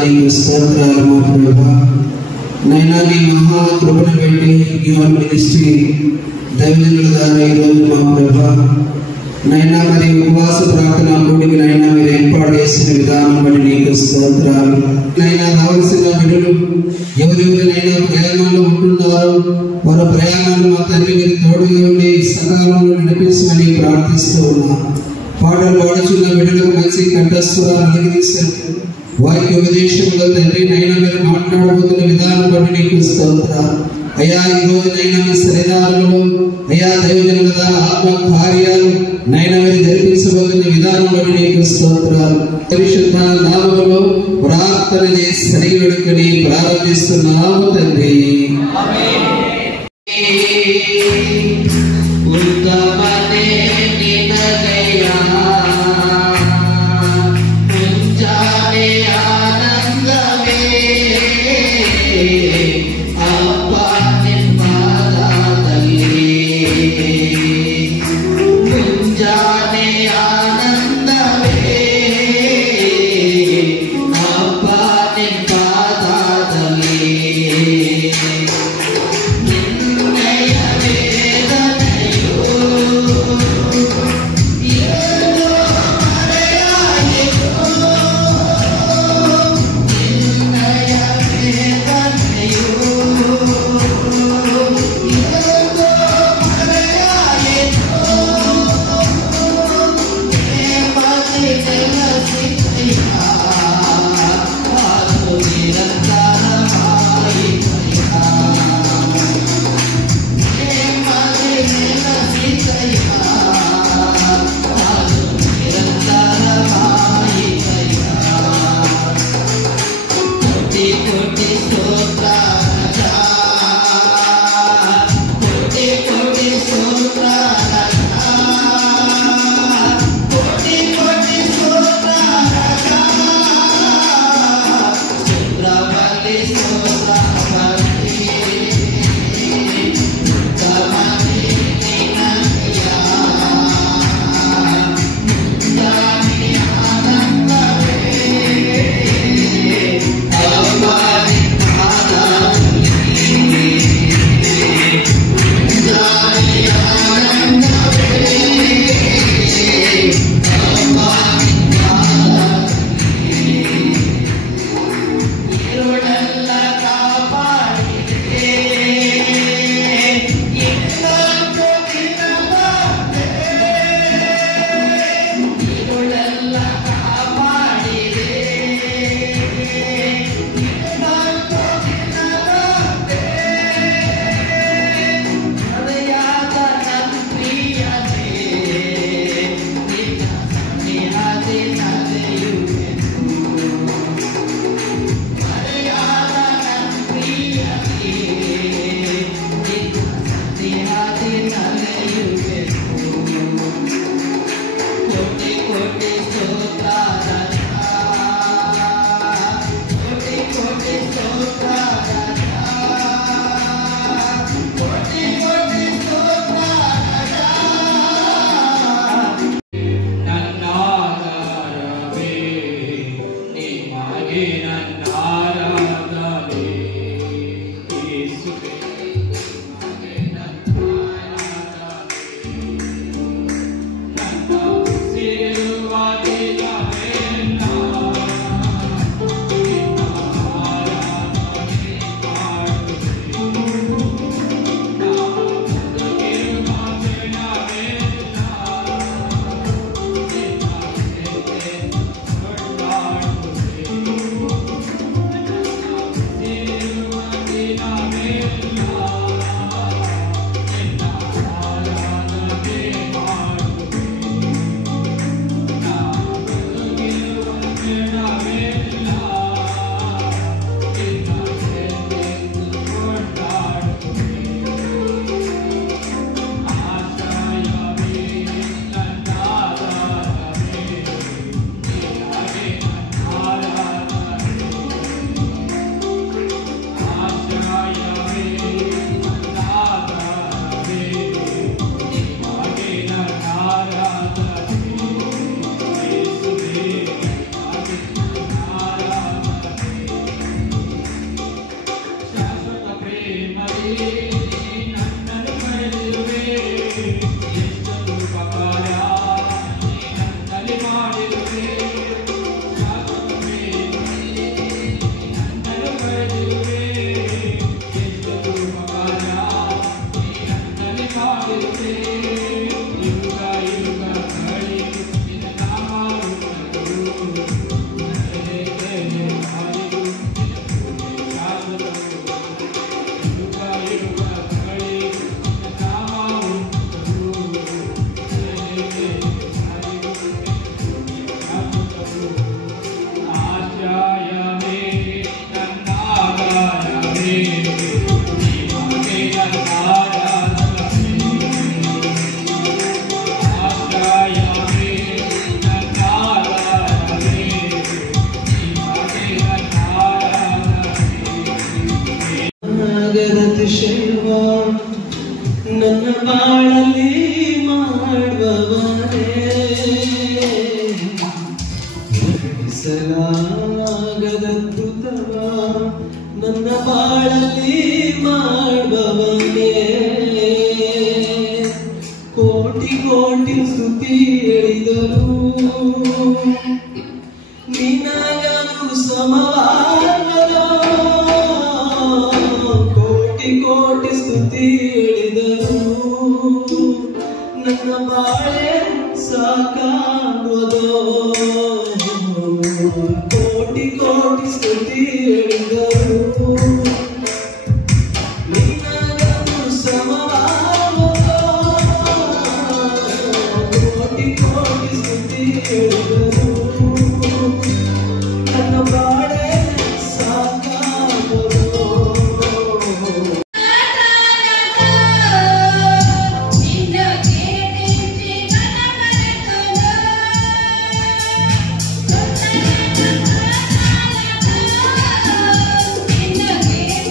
నీకు స్తోత్రాలు మా ప్రభువా. నైనా నీ మహా కృపను పెట్టి యువర్ మినిస్ట్రీ దైవజనుల ద్వారా ఈరోజు మా ప్రభువా నైనా మరి ఉపవాస ప్రార్థన కూడికి నైనా మీరు ఏర్పాటు చేసిన విధానం బట్టి నీకు స్తోత్రాలు. నైనా రావాల్సిన బిడ్డలు ఎవరెవరినైనా ప్రయాణాలు ఉంటున్నారు, వారి ప్రయాణాలు మా తండ్రి మీరు తోడుగా ఉండి సకాలంలో నడిపించమని ప్రార్థిస్తూ ఉన్నాం. పాటలు పాడుచున్న బిడ్డలకు మంచి కంఠస్వరాలు అనుగ్రహించండి. వారికి ఉపదేశంలో తండ్రి నైనా మీరు మాట్లాడబోతున్న విధానం బట్టి నీకు స్తోత్రాలు. అయ్యా ఈ రోజు నైనా మీ శరీరాలలో అయ్యా దైవజనుల ఆత్మ కార్యాలు నైనా మీరు జరిపించబోతున్న విధానం బట్టి నీకు స్తోత్రాలు. పరిశుద్ధ నామములో ప్రార్థన చేసి అడిగి వేడుకొని ప్రారంభిస్తున్నాము తండ్రి. ಮಾಡಲಾಗದದ್ಭುತವ ನನ್ನ ಬಾಳಲ್ಲಿ ಮಾಡುವವನೇ. ಕೋಟಿ ಕೋಟಿ ಸ್ತುತಿ ಹೇಳಿದರು ನಿನಗನು ಸಮವಾಗಲು. ಕೋಟಿ ಕೋಟಿ ಸ್ತುತಿ ಹೇಳಿದರು ನನ್ನ ಬಾಳೆ ಸಾಕಾಗೋದು. ಕೋಟಿ ಕೋಟಿ ಸ್ತುತಿ ಹೇಳಿದರು ನಿನಗನು ಸಮವಾಗಲು. ಕೋಟಿ ಕೋಟಿ ಸ್ತುತಿ ಹೇಳಿದರು ನನ್ನ ಬಾಳೆ ಸಾಕಾಗೋದು. Thank you.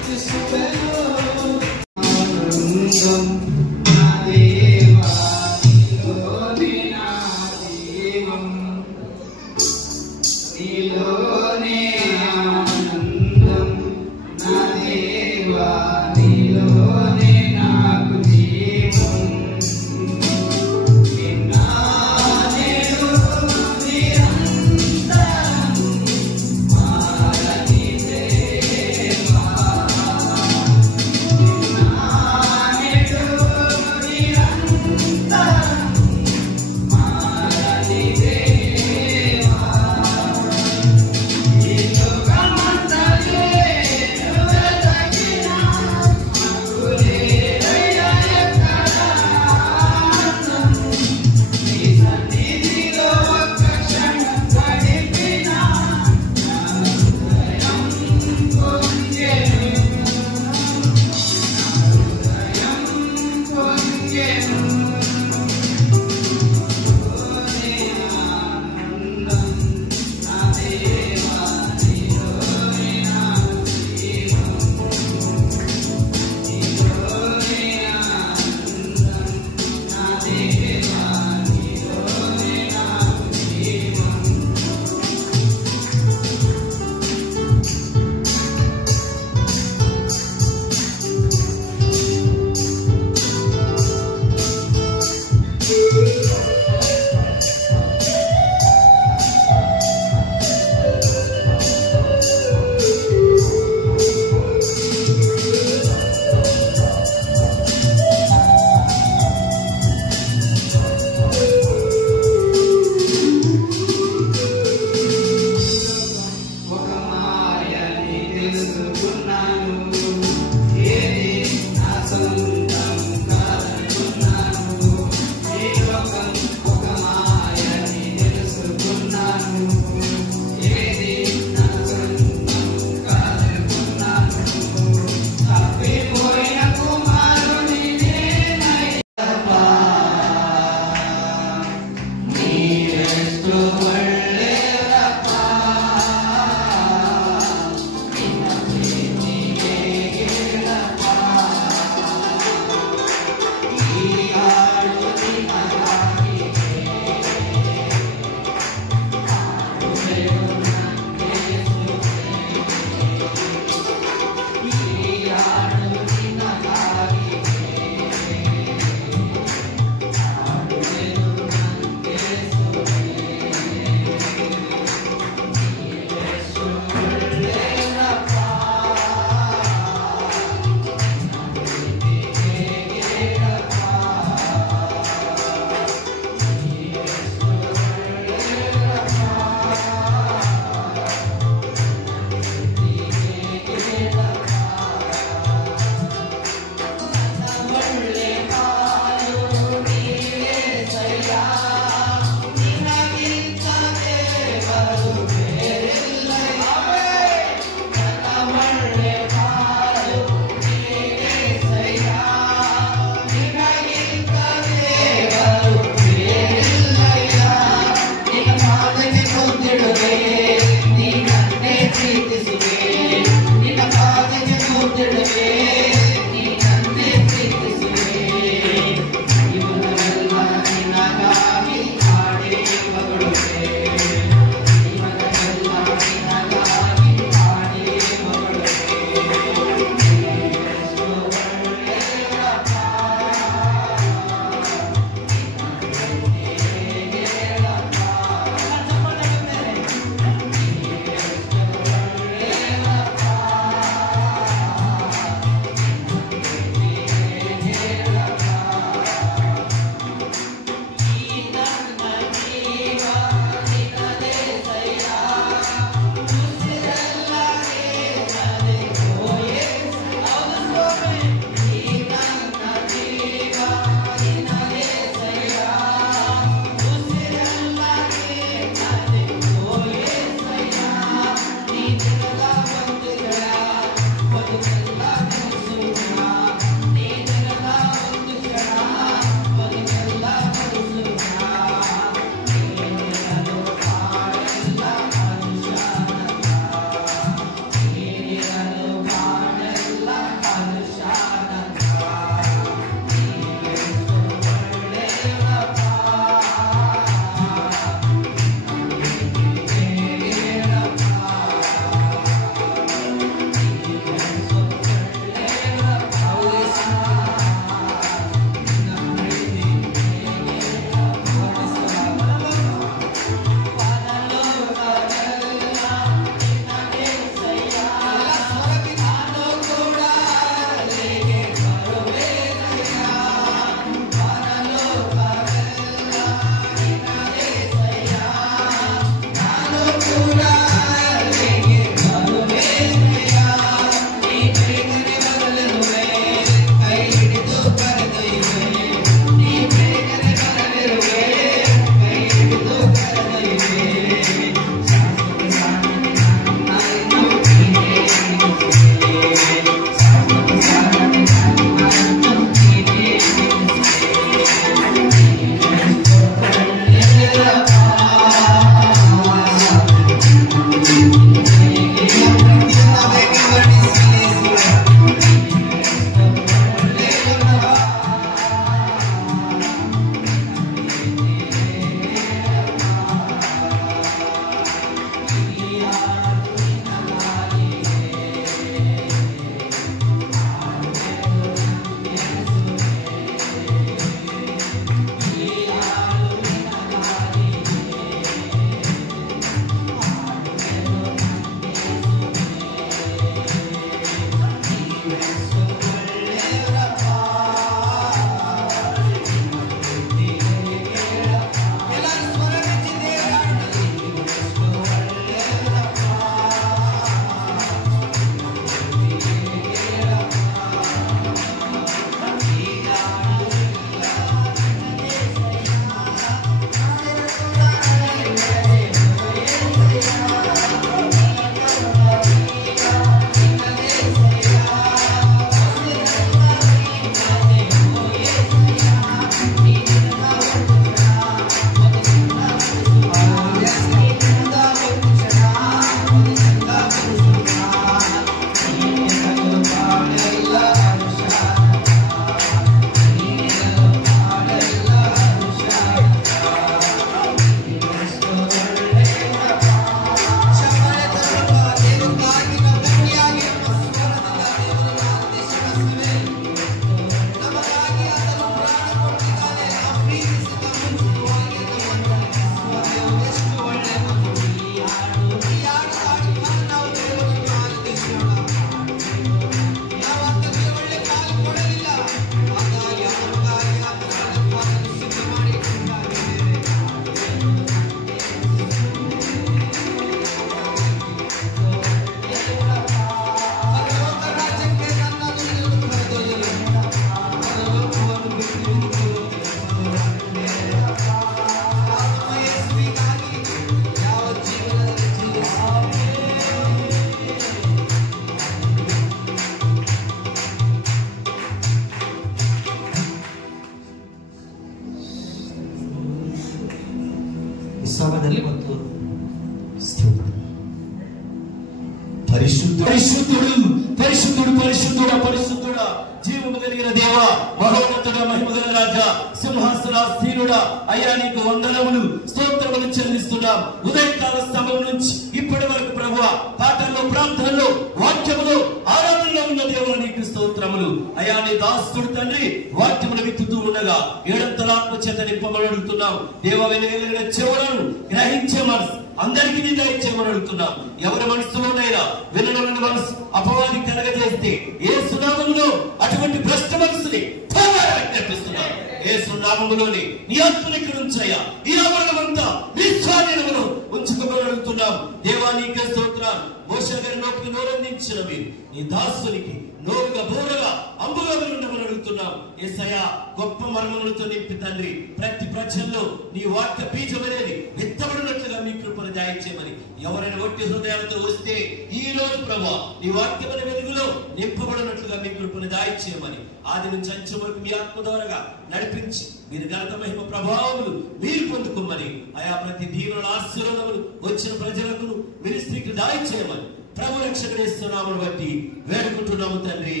పరిశుద్ధుడు పరిశుద్ధుడు పరిశుద్ధుడు పరిశుద్ధుడా పరిశుద్ధుడా జీవము కలిగిన దేవ, మహోన్నతుడా, మహిమగల రాజా, సింహాసనాసీనుడా, అయ్యా నీకు వందనములు స్తోత్రములు చెల్లిస్తున్నాం. ఉదయకాల సమయం నుంచి ఇప్పటి వరకు ప్రభువా పాటల్లో, ప్రార్థనలో, వాక్యములో, ఆరాధనలో ఉన్న దేవుడు నీకు స్తోత్రములు. అయ్యా నీ దాసుడు తండ్రి వాక్యమును విత్తుతూ ఉండగా ఏడంతలాత్మ చేత నింపమని అడుగుతున్నాం. దేవ వెలుగలిగిన చెవులను గ్రహించే మనసు అందరికీ నీ దయచేయమని అడుగుతున్నాం. ఎవరి మనసులోనైనా వినడం మనసు అపవాది కలగజేస్తే యేసు నామములో అటువంటి భ్రష్ట మనసుని విజ్ఞాపిస్తున్నాం. యేసు నామములోని నీ ఆత్మను ఇక్కడ ఉంచాయా, ఈ ఆవరణమంతా నీ స్వాధీనమును ఉంచుకోమని అడుగుతున్నాం. దేవా నీకే స్తోత్రాలు. మోషే గారి నోటికి నోరందించిన మీరు నీ దాసునికి నోరుగా బోరగా అంబుగా ఉండమని అడుగుతున్నాం. యేసయ్యా గొప్ప మర్మములతో నింపి తండ్రి ప్రతి ప్రజల్లో నీ వాక్య బీజం అనేది విత్తబడినట్లుగా మీ కృపను దయచేయమని, ఎవరైనా ఒట్టి హృదయాలతో వస్తే ఈ రోజు ప్రభువా నీ వాక్యమైన వెలుగులో నింపబడినట్లుగా మీ కృపను దయచేయమని, ఆది నుంచి అంచె వరకు మీ ఆత్మ ద్వారాగా నడిపించి మీరు ఘనత మహిమ ప్రభావములు మీరు పొందుకోమని, ఆయా ప్రతి దీవుల ఆశీర్వాదములు వచ్చిన ప్రజలకు మినిస్ట్రీకి దయచేయమని ప్రభు రక్షకుడు బట్టి వేడుకుంటున్నాము తండ్రి.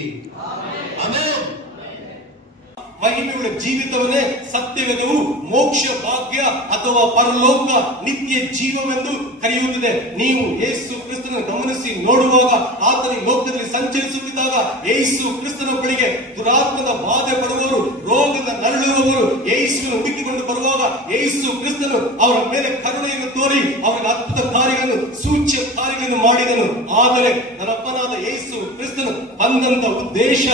ఆమేన్. ಮಹಿಮೆಯುಳ್ಳ ಜೀವಿತವನ್ನೇ ಸತ್ಯವೆಂದು ಮೋಕ್ಷ ಭಾಗ್ಯ ಅಥವಾ ಪರಲೋಕ ನಿತ್ಯ ಜೀವವೆಂದು ಕರೆಯುತ್ತದೆ. ನೀವು ಯೇಸು ಕ್ರಿಸ್ತನ ಗಮನಿಸಿ ನೋಡುವಾಗ ಆತನ ಲೋಕದಲ್ಲಿ ಸಂಚರಿಸುತ್ತಿದ್ದಾಗ ಯೇಸು ಕ್ರಿಸ್ತನ ಬಳಿಗೆ ದುರಾತ್ಮದ ಬಾಧೆ ಪಡುವವರು, ರೋಗದ ನರಳುವವರು ಯೇಸುವನ್ನು ಹುಡುಕಿಕೊಂಡು ಬರುವಾಗ ಯೇಸು ಕ್ರಿಸ್ತನು ಅವರ ಮೇಲೆ ಕರುಣೆಯನ್ನು ತೋರಿ ಅವರಿಗೆ ಅದ್ಭುತ ಕಾರ್ಯಗಳನ್ನು, ಸೂಚ್ಯ ಕಾರ್ಯಗಳನ್ನು ಮಾಡಿದನು. ಆದರೆ ನನ್ನಪ್ಪನಾದ ಯೇಸು ಕ್ರಿಸ್ತನು ಬಂದಂತ ಉದ್ದೇಶ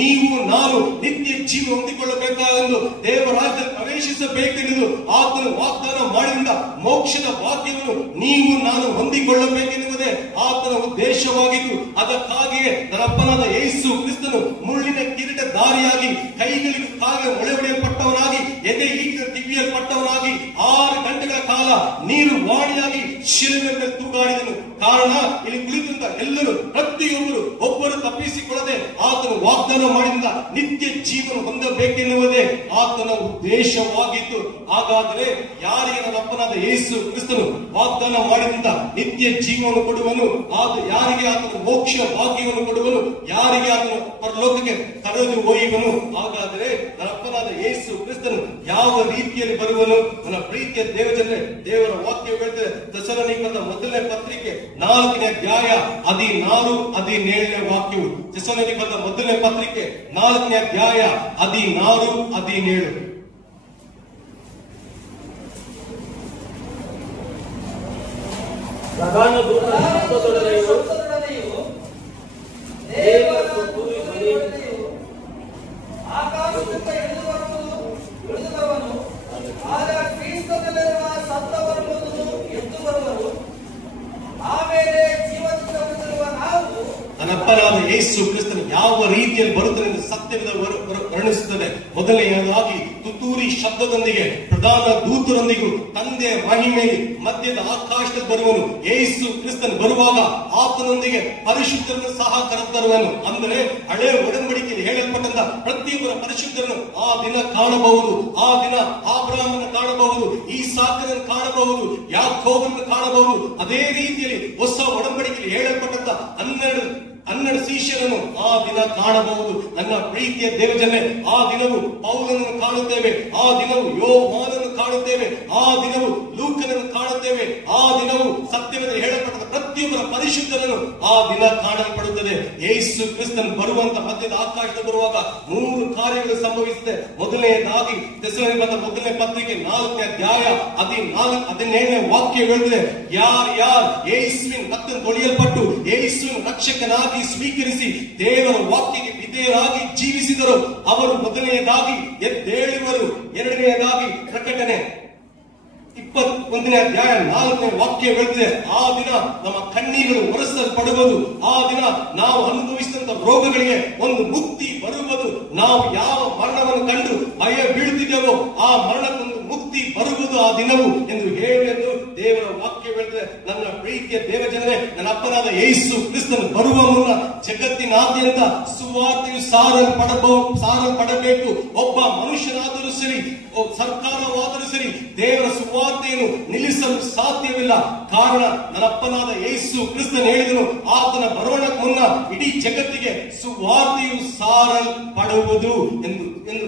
ನೀವು ನಾನು ನಿತ್ಯ ಜೀವ ಹೊಂದಿಕೊಳ್ಳಬೇಕಾಗೆಂದು, ದೇವರಾಜ್ಯದಲ್ಲಿ ಪ್ರವೇಶಿಸಬೇಕೆಂದು ಆತನು ವಾಗ್ದಾನ ಮಾಡಿದ ಮೋಕ್ಷದ ಭಾಗ್ಯವನ್ನು ನೀವು ನಾನು ಹೊಂದಿಕೊಳ್ಳಬೇಕೆನ್ನುವುದೇ ಆತನ ಉದ್ದೇಶವಾಗಿತ್ತು. ಅದಕ್ಕಾಗಿಯೇ ನನ್ನಪ್ಪನಾದ ಯೇಸು ಕ್ರಿಸ್ತನು ಮುಳ್ಳಿನ ಕಿರೀಟ ದಾರಿಯಾಗಿ, ಕೈಗಳಿಗೆ ಕಾಲಿಗೆ ಮೊಳೆ ಹೊಡೆಯಲ್ಪಟ್ಟವನಾಗಿ, ಎದೆ ಈಗಿನ ತಿವಿಯಲ್ಪಟ್ಟವನಾಗಿ 6 ಗಂಟೆಗಳ ಕಾಲ ನೀರು ವಾಣಿಯಾಗಿ ಶಿಲುಬೆ ಮೇಲೆ ತೂಗಾಡಿದನು. ಕಾರಣ ಇಲ್ಲಿ ಕುಳಿತಂತ ಎಲ್ಲರೂ ಪ್ರತಿಯೊಬ್ಬರು ಒಬ್ಬರು ತಪ್ಪಿಸಿಕೊಳ್ಳದೆ ಆತನು ವಾಗ್ದಾನ ಮಾಡಿದ ನಿತ್ಯ ಜೀವನ ಹೊಂದಬೇಕೆನ್ನುವುದೇ ಆತನ ಉದ್ದೇಶವಾಗಿತ್ತು. ಹಾಗಾದರೆ ಯಾರಿಗೆ ನನ್ನಪ್ಪನಾದ ಯೇಸು ಕ್ರಿಸ್ತನು ವಾಗ್ದಾನ ಮಾಡಿದ ನಿತ್ಯ ಜೀವವನ್ನು ಕೊಡುವನು, ಯಾರಿಗೆ ಆತನ ಮೋಕ್ಷ ಭಾಗ್ಯವನ್ನು ಕೊಡುವನು, ಯಾರಿಗೆ ಆತನು ಪರಲೋಕಕ್ಕೆ ಕರೆದು ಒಯ್ಯುವನು? ಹಾಗಾದರೆ ನನ್ನಪ್ಪನಾದ ಯೇಸು ಕ್ರಿಸ್ತನು ಯಾವ ರೀತಿಯಲ್ಲಿ ಬರುವನು? ನನ್ನ ಪ್ರೀತಿಯ ದೇವಜನರೇ, ದೇವರ ವಾಕ್ಯ ಹೇಳ್ತದೆ, ಥೆಸಲೋನಿಕದ ಮೊದಲನೇ ಪತ್ರಿಕೆ 4ನೇ ಅಧ್ಯಾಯ 16, 17ನೇ ವಾಕ್ಯವು. ಥೆಸಲೋನಿಕದ ಮೊದಲನೇ ಪತ್ರಿಕೆ 4ನೇ ಅಧ್ಯಾಯ 16, 17. ಪ್ರಧಾನ ದೂತರೊಡನೆಯೂ ದೇವರ ದೂತರೊಡನೆಯೂ ಆಕಾಶದಿಂದ ಇಳಿದು ಬರುವನು, ಆಗ ಕ್ರಿಸ್ತನಲ್ಲಿರುವ ಸತ್ತವರನ್ನು ಎದ್ದು ಬರುವರು, ಆಮೇಲೆ ಜೀವದಿಂದ ಹೊಂದಿರುವ ನಾವು. ನನ್ನಪ್ಪನಾದ ಯೇಸು ಕ್ರಿಸ್ತನು ಯಾವ ರೀತಿಯಲ್ಲಿ ಬರುತ್ತಾನೆ ಎಂದು ಸತ್ಯವಿದ ವರ್ಣಿಸುತ್ತದೆ. ಮೊದಲನೆಯದಾಗಿ ತುತ್ತೂರಿ ಶಬ್ದದೊಂದಿಗೆ ಪ್ರಧಾನ ದೂತರೊಂದಿಗೂ ತಂದೆಯ ಮಹಿಮೆಯಲ್ಲಿ ಮಧ್ಯದ ಆಕಾಶದಲ್ಲಿ ಬರುವನು. ಯೇಸು ಕ್ರಿಸ್ತನು ಬರುವಾಗ ಆತನೊಂದಿಗೆ ಪರಿಶುದ್ಧರನ್ನು ಸಹ ಕರೆತರುವನು. ಅಂದರೆ ಹಳೆ ಒಡಂಬಡಿಕೆಯಲ್ಲಿ ಹೇಳಲ್ಪಟ್ಟಂತ ಪ್ರತಿಯೊಬ್ಬರ ಪರಿಶುದ್ಧರನ್ನು ಆ ದಿನ ಕಾಣಬಹುದು. ಆ ದಿನ ಅಬ್ರಹಾಮನನ್ನು ಕಾಣಬಹುದು, ಈಸಾಕನನ್ನು ಕಾಣಬಹುದು, ಯಾಕೋಬನನ್ನು ಕಾಣಬಹುದು. ಅದೇ ರೀತಿಯಲ್ಲಿ ಹೊಸ ಒಡಂಬಡಿಕೆಯಲ್ಲಿ ಹೇಳಲ್ಪಟ್ಟಂತ 12 ಶಿಷ್ಯರನ್ನು ಆ ದಿನ ಕಾಣಬಹುದು. ನನ್ನ ಪ್ರೀತಿಯ ದೇವಜನರೇ, ಆ ದಿನವು ಪೌಲನನ್ನು ಕಾಣುತ್ತೇವೆ, ಆ ದಿನವು ಯೋಹಾನನನ್ನು ಕಾಣುತ್ತೇವೆ, ಆ ದಿನವು ಲೂಕನನ್ನು ಕಾಣುತ್ತೇವೆ, ಆ ದಿನವು ಸತ್ಯವೇದದಲ್ಲಿ ಹೇಳಲ್ಪಟ್ಟ ಪ್ರತಿಯೊಬ್ಬರ ಪರಿಶುದ್ಧರನ್ನು ಆ ದಿನ ಕಾಣಲ್ಪಡುತ್ತದೆ. ಯೇಸು ಕ್ರಿಸ್ತನು ಬರುವಂತ ಮಧ್ಯದ ಆಕಾಶದಲ್ಲಿ ಬರುವಾಗ 3 ಕಾರ್ಯಗಳು ಸಂಭವಿಸುತ್ತೆ. ಮೊದಲನೆಯದಾಗಿ ಥೆಸಲೋನಿಕದ ಮೊದಲನೇ ಪತ್ರಿಕೆ 4ನೇ ಅಧ್ಯಾಯ 17ನೇ ವಾಕ್ಯ ಹೇಳುತ್ತದೆ, ಯಾರು ಯೇಸುವಿನ ರಕ್ತದಿಂದ ತೊಳೆಯಲ್ಪಟ್ಟು ಯೇಸುವಿನ ರಕ್ಷಕನಾಗಿ ಸ್ವೀಕರಿಸಿ ದೇವರ ವಾಕ್ಯಕ್ಕೆ ವಿಧೇಯರಾಗಿ ಜೀವಿಸಿದರು ಅವರು ಮೊದಲನೆಯದಾಗಿ ಎದ್ದೇಳುವರು. ಎರಡನೆಯದಾಗಿ ಪ್ರಕಟಣೆ 21ನೇ ಅಧ್ಯಾಯ 4ನೇ ವಾಕ್ಯ ಹೇಳುತ್ತದೆ, ಆ ದಿನ ನಮ್ಮ ಕಣ್ಣೀರು ಒರೆಸಲ್ಪಡುವುದು, ಆ ದಿನ ನಾವು ಅನುಭವಿಸಿದಂತ ರೋಗಗಳಿಗೆ ಒಂದು ಮುಕ್ತಿ ಬರುವುದು. ನಾವು ಯಾವ ಮರಣವನ್ನು ಕಂಡು ಭಯ ಬೀಳುತ್ತಿದ್ದೇವೋ ಆ ಮರಣಕ್ಕೊಂದು ಮುಕ್ತಿ ಬರುವುದು ಆ ದಿನವು ಎಂದು ಹೇಳಿ ದೇವರ ವಾಕ್ಯ ಹೇಳ್ತದೆ, ನನ್ನ ಪ್ರೀತಿಯ ದೇವಜನರೇ, ನನ್ನ ಅಪ್ಪನಾದ ಯೇಸು ಕ್ರಿಸ್ತನು ಬರುವ ಮುನ್ನ ಜಗತ್ತಿನಾದ್ಯಂತ ಸುವಾರ್ತೆಯು ಸಾರಲ್ಪಡಬೇಕು. ಒಬ್ಬ ಮನುಷ್ಯನಾದರೂ ಸರಿ, ಸರ್ಕಾರವಾದರೂ ಸರಿ, ದೇವರ ಸುವಾರ್ತೆಯನ್ನು ನಿಲ್ಲಿಸಲು ಸಾಧ್ಯವಿಲ್ಲ. ಕಾರಣ ನನ್ನ ಅಪ್ಪನಾದ ಯೇಸು ಕ್ರಿಸ್ತನು ಹೇಳಿದನು, ಆತನ ಬರೋಣಕ್ಕೆ ಮುನ್ನ ಇಡೀ ಜಗತ್ತಿಗೆ ಸುವಾರ್ತೆಯು ಸಾರಲ್ಪಡುವುದು ಎಂದು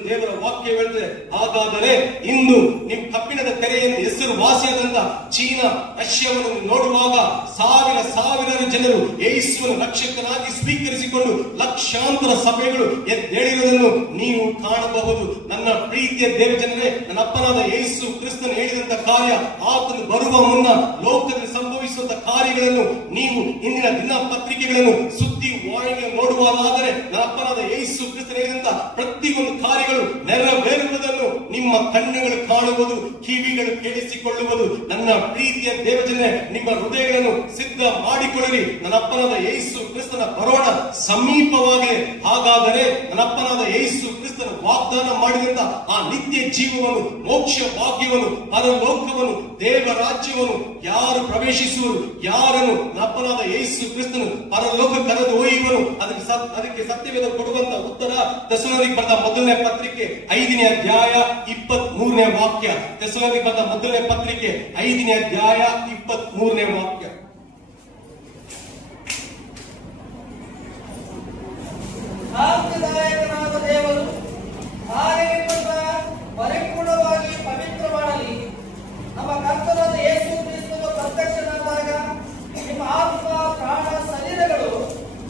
ದೇವರ ವಾಕ್ಯ ಹೇಳ್ತದೆ. ಹಾಗಾದರೆ ಇಂದು ನೀವು ಕಬ್ಬಿಣದ ತೆರೆಯನ್ನು ಹೆಸರುವಾಸಿಯಾದಂತ ಚೀನಾ, ರಷ್ಯಾವನ್ನು ನೋಡುವಾಗ ಸಾವಿರ ಜನರು ಯೇಸುವನ್ನು ರಕ್ಷಕನಾಗಿ ಸ್ವೀಕರಿಸಿಕೊಂಡು ಲಕ್ಷಾಂತರ ಸಭೆಗಳು ಎದ್ದೇಳಿರುವುದನ್ನು ನೀವು ಕಾಣಬಹುದು. ನನ್ನ ಪ್ರೀತಿಯ ದೇವಜನರೇ, ನನ್ನ ಅಪ್ಪನಾದ ಯೇಸು ಕ್ರಿಸ್ತನು ಹೇಳಿದಂತ ಕಾರ್ಯ, ಆತನು ಬರುವ ಮುನ್ನ ಲೋಕದಲ್ಲಿ ಸಂಭವಿಸುವಂತ ಕಾರ್ಯಗಳನ್ನು ನೀವು ಇಂದಿನ ದಿನಪತ್ರಿಕೆಗಳನ್ನು ಸುದ್ದಿವಾಹಿನಿಗಳನ್ನು ನೋಡುವುದಾದರೆ, ನನ್ನ ಅಪ್ಪನಾದ ಯೇಸು ಕ್ರಿಸ್ತನು ಹೇಳಿದಂತ ಪ್ರತಿಯೊಂದು ಕಾರ್ಯಗಳು ನೆರವೇರುವುದನ್ನು ನಿಮ್ಮ ಕಣ್ಣುಗಳು ಕಾಣುವುದು, ಕಿವಿಗಳು ಕೇಳಿಸಿಕೊಳ್ಳುವುದು. ನನ್ನ ಪ್ರೀತಿಯ ದೇವಜನರೇ, ನಿಮ್ಮ ಹೃದಯಗಳನ್ನು ಸಿದ್ಧ ಮಾಡಿಕೊಳ್ಳಿರಿ. ನನ್ನ ಅಪ್ಪನಾದ ಯೇಸು ಕ್ರಿಸ್ತನ ಬರೋಣ ಸಮೀಪವಾಗಿದೆ. ಹಾಗಾದರೆ ನನ್ನ ಅಪ್ಪನಾದ ಯೇಸು ಕ್ರಿಸ್ತನ ವಾಗ್ದಾನ ಮಾಡಿದಂತ ಆ ನಿತ್ಯ ಜೀವವನ್ನು, ಮೋಕ್ಷ ಭಾಗ್ಯವನ್ನು, ಪರಲೋಕವನ್ನು, ದೇವ ರಾಜ್ಯವನ್ನು ಯಾರು ಪ್ರವೇಶಿಸುವರು? ಯಾರನ್ನು ನನ್ನ ಅಪ್ಪನಾದ ಯೇಸು ಕ್ರಿಸ್ತನು ಪರಲೋಕ ಕರೆದು ಒಯ್ಯುವನು? ಅದಕ್ಕೆ ಸತ್ಯವೇದ ಕೊಡುವಂತ ಉತ್ತರ ಥೆಸಲೋನಿಕರಿಗೆ ಬರೆದ ಮೊದಲನೇ ಪತ್ರಿಕೆ 5ನೇ ಅಧ್ಯಾಯ 23ನೇ ವಾಕ್ಯ. ಥೆಸಲೋನಿಕರಿಗೆ ಬರೆದ ಮೊದಲನೇ ಪತ್ರಿಕೆ 5ನೇ ಅಧ್ಯಾಯ 23ನೇ ವಾಕ್ಯ. ಶಾಂತಿದಾಯಕನಾದ ದೇವರು ತಾನೇ ನಿಮ್ಮನ್ನ ಪರಿಪೂರ್ಣವಾಗಿ ಪವಿತ್ರ ಮಾಡಲಿ. ನಮ್ಮ ಕರ್ತನಾದ ಯೇಸು ಕ್ರಿಸ್ತನು ಪ್ರತ್ಯಕ್ಷನಾದಾಗ ನಿಮ್ಮ ಆತ್ಮ, ಪ್ರಾಣ, ಶರೀರಗಳು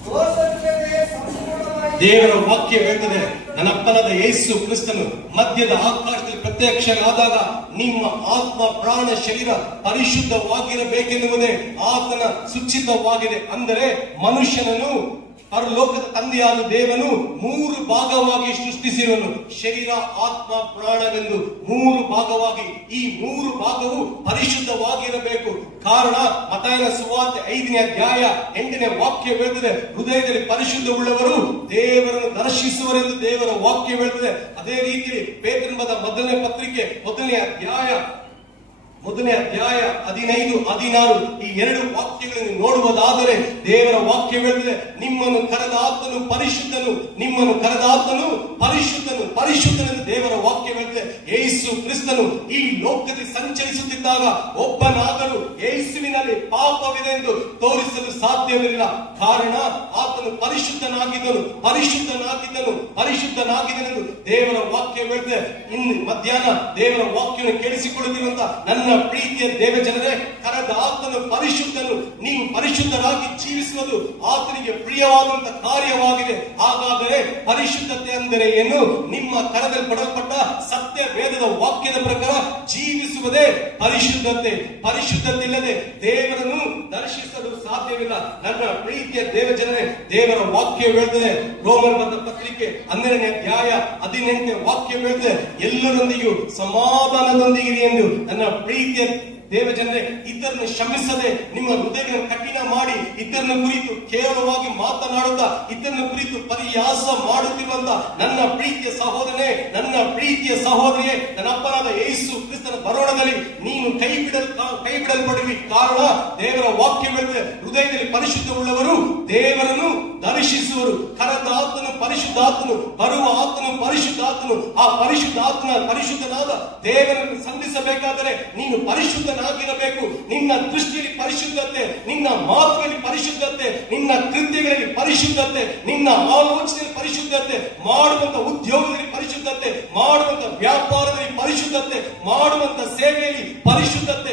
ದೋಷವಿಲ್ಲದೆ ಸಂಪೂರ್ಣವಾಗಿ ದೇವರ ವಾಕ್ಯ ಹೇಳ್ತದೆ, ನನ್ನ ಅಪ್ಪನಾದ ಯೇಸು ಕ್ರಿಸ್ತನು ಮಧ್ಯದ ಆಕಾಶದಲ್ಲಿ ಪ್ರತ್ಯಕ್ಷನಾದಾಗ ನಿಮ್ಮ ಆತ್ಮ, ಪ್ರಾಣ, ಶರೀರ ಪರಿಶುದ್ಧವಾಗಿರಬೇಕೆನ್ನುವುದೇ ಆತನ ಸುಚಿತವಾಗಿದೆ. ಅಂದರೆ ಮನುಷ್ಯನನ್ನು ಪರಲೋಕದ ತಂದೆಯಾದ ದೇವನು 3 ಭಾಗವಾಗಿ ಸೃಷ್ಟಿಸಿರುವನು. ಶರೀರ, ಆತ್ಮ, ಪ್ರಾಣವೆಂದು 3 ಭಾಗವಾಗಿ. ಈ 3 ಭಾಗವು ಪರಿಶುದ್ಧವಾಗಿರಬೇಕು. ಕಾರಣ ಮತ್ತಾಯನ ಸುವಾರ್ತೆ 5ನೇ ಅಧ್ಯಾಯ 8ನೇ ವಾಕ್ಯ ಹೇಳ್ತದೆ, ಹೃದಯದಲ್ಲಿ ಪರಿಶುದ್ಧ ಉಳ್ಳವರು ದೇವರನ್ನು ದರ್ಶಿಸುವರೆಂದು ದೇವರ ವಾಕ್ಯ ಹೇಳ್ತದೆ. ಅದೇ ರೀತಿ ಪೇತ್ರನ ಬರೆದ ಮೊದಲನೇ ಪತ್ರಿಕೆ 1ನೇ ಅಧ್ಯಾಯ 15, 16 ಈ 2 ವಾಕ್ಯಗಳನ್ನು ನೋಡುವುದಾದರೆ ದೇವರ ವಾಕ್ಯ ಹೇಳ್ತದೆ, ನಿಮ್ಮನ್ನು ಕರೆದ ಆತನು ಪರಿಶುದ್ಧನು, ನಿಮ್ಮನ್ನು ಕರೆದ ಆತನು ಪರಿಶುದ್ಧನೆಂದು ದೇವರ ವಾಕ್ಯ ಹೇಳ್ತದೆ. ಯೇಸು ಕ್ರಿಸ್ತನು ಈ ಲೋಕದಲ್ಲಿ ಸಂಚರಿಸುತ್ತಿದ್ದಾಗ ಒಬ್ಬನಾದರೂ ಯೇಸುವಿನಲ್ಲಿ ಪಾಪವಿದೆ ಎಂದು ತೋರಿಸಲು ಸಾಧ್ಯವಿರಲಿಲ್ಲ. ಕಾರಣ ಆತನು ಪರಿಶುದ್ಧನಾಗಿದ್ದನೆಂದು ದೇವರ ವಾಕ್ಯ ಹೇಳ್ತದೆ. ಇನ್ನು ಮಧ್ಯಾಹ್ನ ದೇವರ ವಾಕ್ಯವನ್ನು ಕೇಳಿಸಿಕೊಳ್ಳುತ್ತಿರುವಂತ ನನ್ನ ಪ್ರೀತಿಯ ದೇವಜನರೇ, ಕರೆದ ಆತನು ಪರಿಶುದ್ಧನು. ನೀವು ಪರಿಶುದ್ಧರಾಗಿ ಜೀವಿಸುವುದು ಆತನಿಗೆ ಪ್ರಿಯವಾದಂತಹ ಕಾರ್ಯವಾಗಿದೆ. ಹಾಗಾದರೆ ಪರಿಶುದ್ಧತೆ ಅಂದರೆ ಏನು? ನಿಮ್ಮ ಕರೆದಲ್ಪಡಲ್ಪಟ್ಟ ಸತ್ಯ ವೇದದ ವಾಕ್ಯದ ಪ್ರಕಾರ ಜೀವಿಸುವುದೇ ಪರಿಶುದ್ಧತೆ. ಪರಿಶುದ್ಧತೆ ಇಲ್ಲದೆ ದೇವರನ್ನು ದರ್ಶಿಸಲು ಸಾಧ್ಯವಿಲ್ಲ. ನನ್ನ ಪ್ರೀತಿಯ ದೇವಜನರೇ, ದೇವರ ವಾಕ್ಯ ಹೇಳ್ತದೆ, ರೋಮನ್ ಬರೆದ ಪತ್ರಿಕೆ 12ನೇ ಅಧ್ಯಾಯ 18ನೇ ವಾಕ್ಯ ಹೇಳ್ತದೆ, ಎಲ್ಲರೊಂದಿಗೂ ಸಮಾಧಾನದೊಂದಿಗಿರಿ ಎಂದು. ನನ್ನ ಪ್ರೀತಿಯ ದೇವಜನರೇ, ಇತರನ್ನು ಕ್ಷಮಿಸದೆ ನಿಮ್ಮ ಹೃದಯಗಳನ್ನು ಕಠಿಣ ಮಾಡಿ ಇತರನ ಕುರಿತು ಕೇವಲವಾಗಿ ಮಾತನಾಡುತ್ತಾ ಇತರನ ಕುರಿತು ಪರಿಹಾಸ ಮಾಡುತ್ತಿರುವಂತ ನನ್ನ ಪ್ರೀತಿಯ ಸಹೋದರನೇ, ನನ್ನ ಪ್ರೀತಿಯ ಸಹೋದರಿಯೇ, ನನ್ನ ಅಪ್ಪನಾದ ಯೇಸು ಕ್ರಿಸ್ತನ ಬರೋಣದಲ್ಲಿ ನೀನು ಕೈಬಿಡಲ್ಪಡುವಿ. ಕಾರಣ ದೇವರ ವಾಕ್ಯ ಹೇಳಿದೆ, ಹೃದಯದಲ್ಲಿ ಪರಿಶುದ್ಧ ಉಳ್ಳವರು ದೇವರನ್ನು ದರ್ಶಿಸುವರು. ಕರೆದ ಆತನು ಪರಿಶುದ್ಧಾತ್ಮನು, ಬರುವ ಆತನು ಪರಿಶುದ್ಧಾತ್ಮನು. ಆ ಪರಿಶುದ್ಧನಾದ ದೇವರನ್ನು ಸಂಧಿಸಬೇಕಾದರೆ ನೀನು ಪರಿಶುದ್ಧನಾಗಿರಬೇಕು. ನಿನ್ನ ದೃಷ್ಟಿಯಲ್ಲಿ ಪರಿಶುದ್ಧತೆ, ನಿನ್ನ ಮಾತುಗಳಲ್ಲಿ ಪರಿಶುದ್ಧತೆ, ನಿನ್ನ ಕೃತ್ಯಗಳಲ್ಲಿ ಪರಿಶುದ್ಧತೆ, ನಿನ್ನ ಆಲೋಚನೆಯಲ್ಲಿ ಪರಿಶುದ್ಧತೆ, ಮಾಡುವಂತ ಉದ್ಯೋಗದಲ್ಲಿ ಪರಿಶುದ್ಧತೆ, ಮಾಡುವಂತ ವ್ಯಾಪಾರದಲ್ಲಿ ಪರಿಶುದ್ಧತೆ, ಮಾಡುವಂತ ಸೇವೆಯಲ್ಲಿ ಪರಿಶುದ್ಧತೆ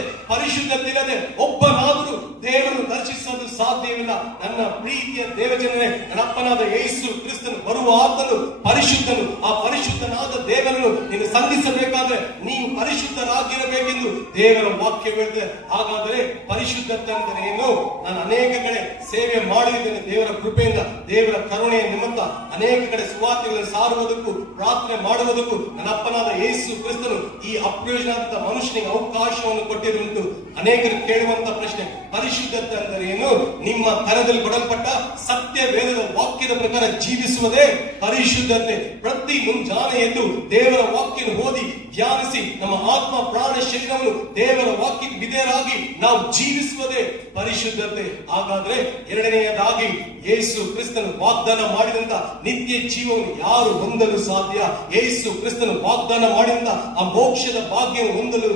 ಇಲ್ಲದೆ ಒಬ್ಬನಾದರೂ ದೇವರನ್ನು ದರ್ಶಿಸಲು ಸಾಧ್ಯವಿಲ್ಲ. ನನ್ನ ಪ್ರೀತಿಯ ದೇವಜನರೇ, ನನ್ನ ಅಪ್ಪನಾದ ಯೇಸು ಕ್ರಿಸ್ತನು ಬರುವ ಆತನು ಪರಿಶುದ್ಧನು. ಆ ಪರಿಶುದ್ಧನಾದ ದೇವರನ್ನು ನೀನು ಸಂಧಿಸಬೇಕಾದ್ರೆ ನೀವು ಪರಿಶುದ್ಧರಾಗಿರಬೇಕೆಂದು ದೇವರ ವಾಕ್ಯ ಹೇಳಿದೆ. ಹಾಗಾದರೆ ಪರಿಶುದ್ಧತೆ ಅಂದರೆ ಏನು? ನಾನು ಅನೇಕ ಕಡೆ ಸೇವೆ ಮಾಡಿದ್ದೇನೆ. ದೇವರ ಕೃಪೆಯಿಂದ, ದೇವರ ಕರುಣೆಯ ನಿಮಿತ್ತ ಅನೇಕ ಕಡೆ ಸುವಾರ್ತೆಗಳನ್ನು ಸಾರುವುದಕ್ಕೂ ಪ್ರಾರ್ಥನೆ ಮಾಡುವುದಕ್ಕೂ ನನ್ನ ಅಪ್ಪನಾದ ಯೇಸು ಕ್ರಿಸ್ತನು ಈ ಅಪ್ರಯೋಜನದ ಮನುಷ್ಯನಿಗೆ ಅವಕಾಶವನ್ನು ಕೊಟ್ಟಿರುವುದು. ಅನೇಕರು ಕೇಳುವಂತ ಪ್ರಶ್ನೆ, ಪರಿಶುದ್ಧತೆ ಅಂದರೆ ಏನು? ನಿಮ್ಮ ಕರದಲ್ಲಿ ಕೊಡಲ್ಪಟ್ಟ ಸತ್ಯ ವೇದದ ವಾಕ್ಯದ ಪ್ರಕಾರ ಜೀವಿಸುವುದೇ ಪರಿಶುದ್ಧತೆ. ಪ್ರತಿ ಮುಂಜಾನೆ ಎದ್ದು ದೇವರ ವಾಕ್ಯ ಓದಿ ಧ್ಯಾನಿಸಿ ನಮ್ಮ ಆತ್ಮ ಪ್ರಾಣ ಶರೀರವನ್ನು ದೇವರ ವಾಕ್ಯಕ್ಕೆ ವಿಧೇಯರಾಗಿ ನಾವು ಜೀವಿಸುವುದೇ ಪರಿಶುದ್ಧತೆ. ಹಾಗಾದ್ರೆ ಎರಡನೆಯದಾಗಿ ಯೇಸು ಕ್ರಿಸ್ತನು ವಾಗ್ದಾನ ಮಾಡಿದಂತ ನಿತ್ಯ ಜೀವವನ್ನು ಯಾರು ಹೊಂದಲು ಸಾಧ್ಯ? ಯೇಸು ಕ್ರಿಸ್ತನು ವಾಗ್ದಾನ ಮಾಡಿದಂತ ಆ ಮೋಕ್ಷದ ಭಾಗ್ಯವನ್ನು ಹೊಂದಲು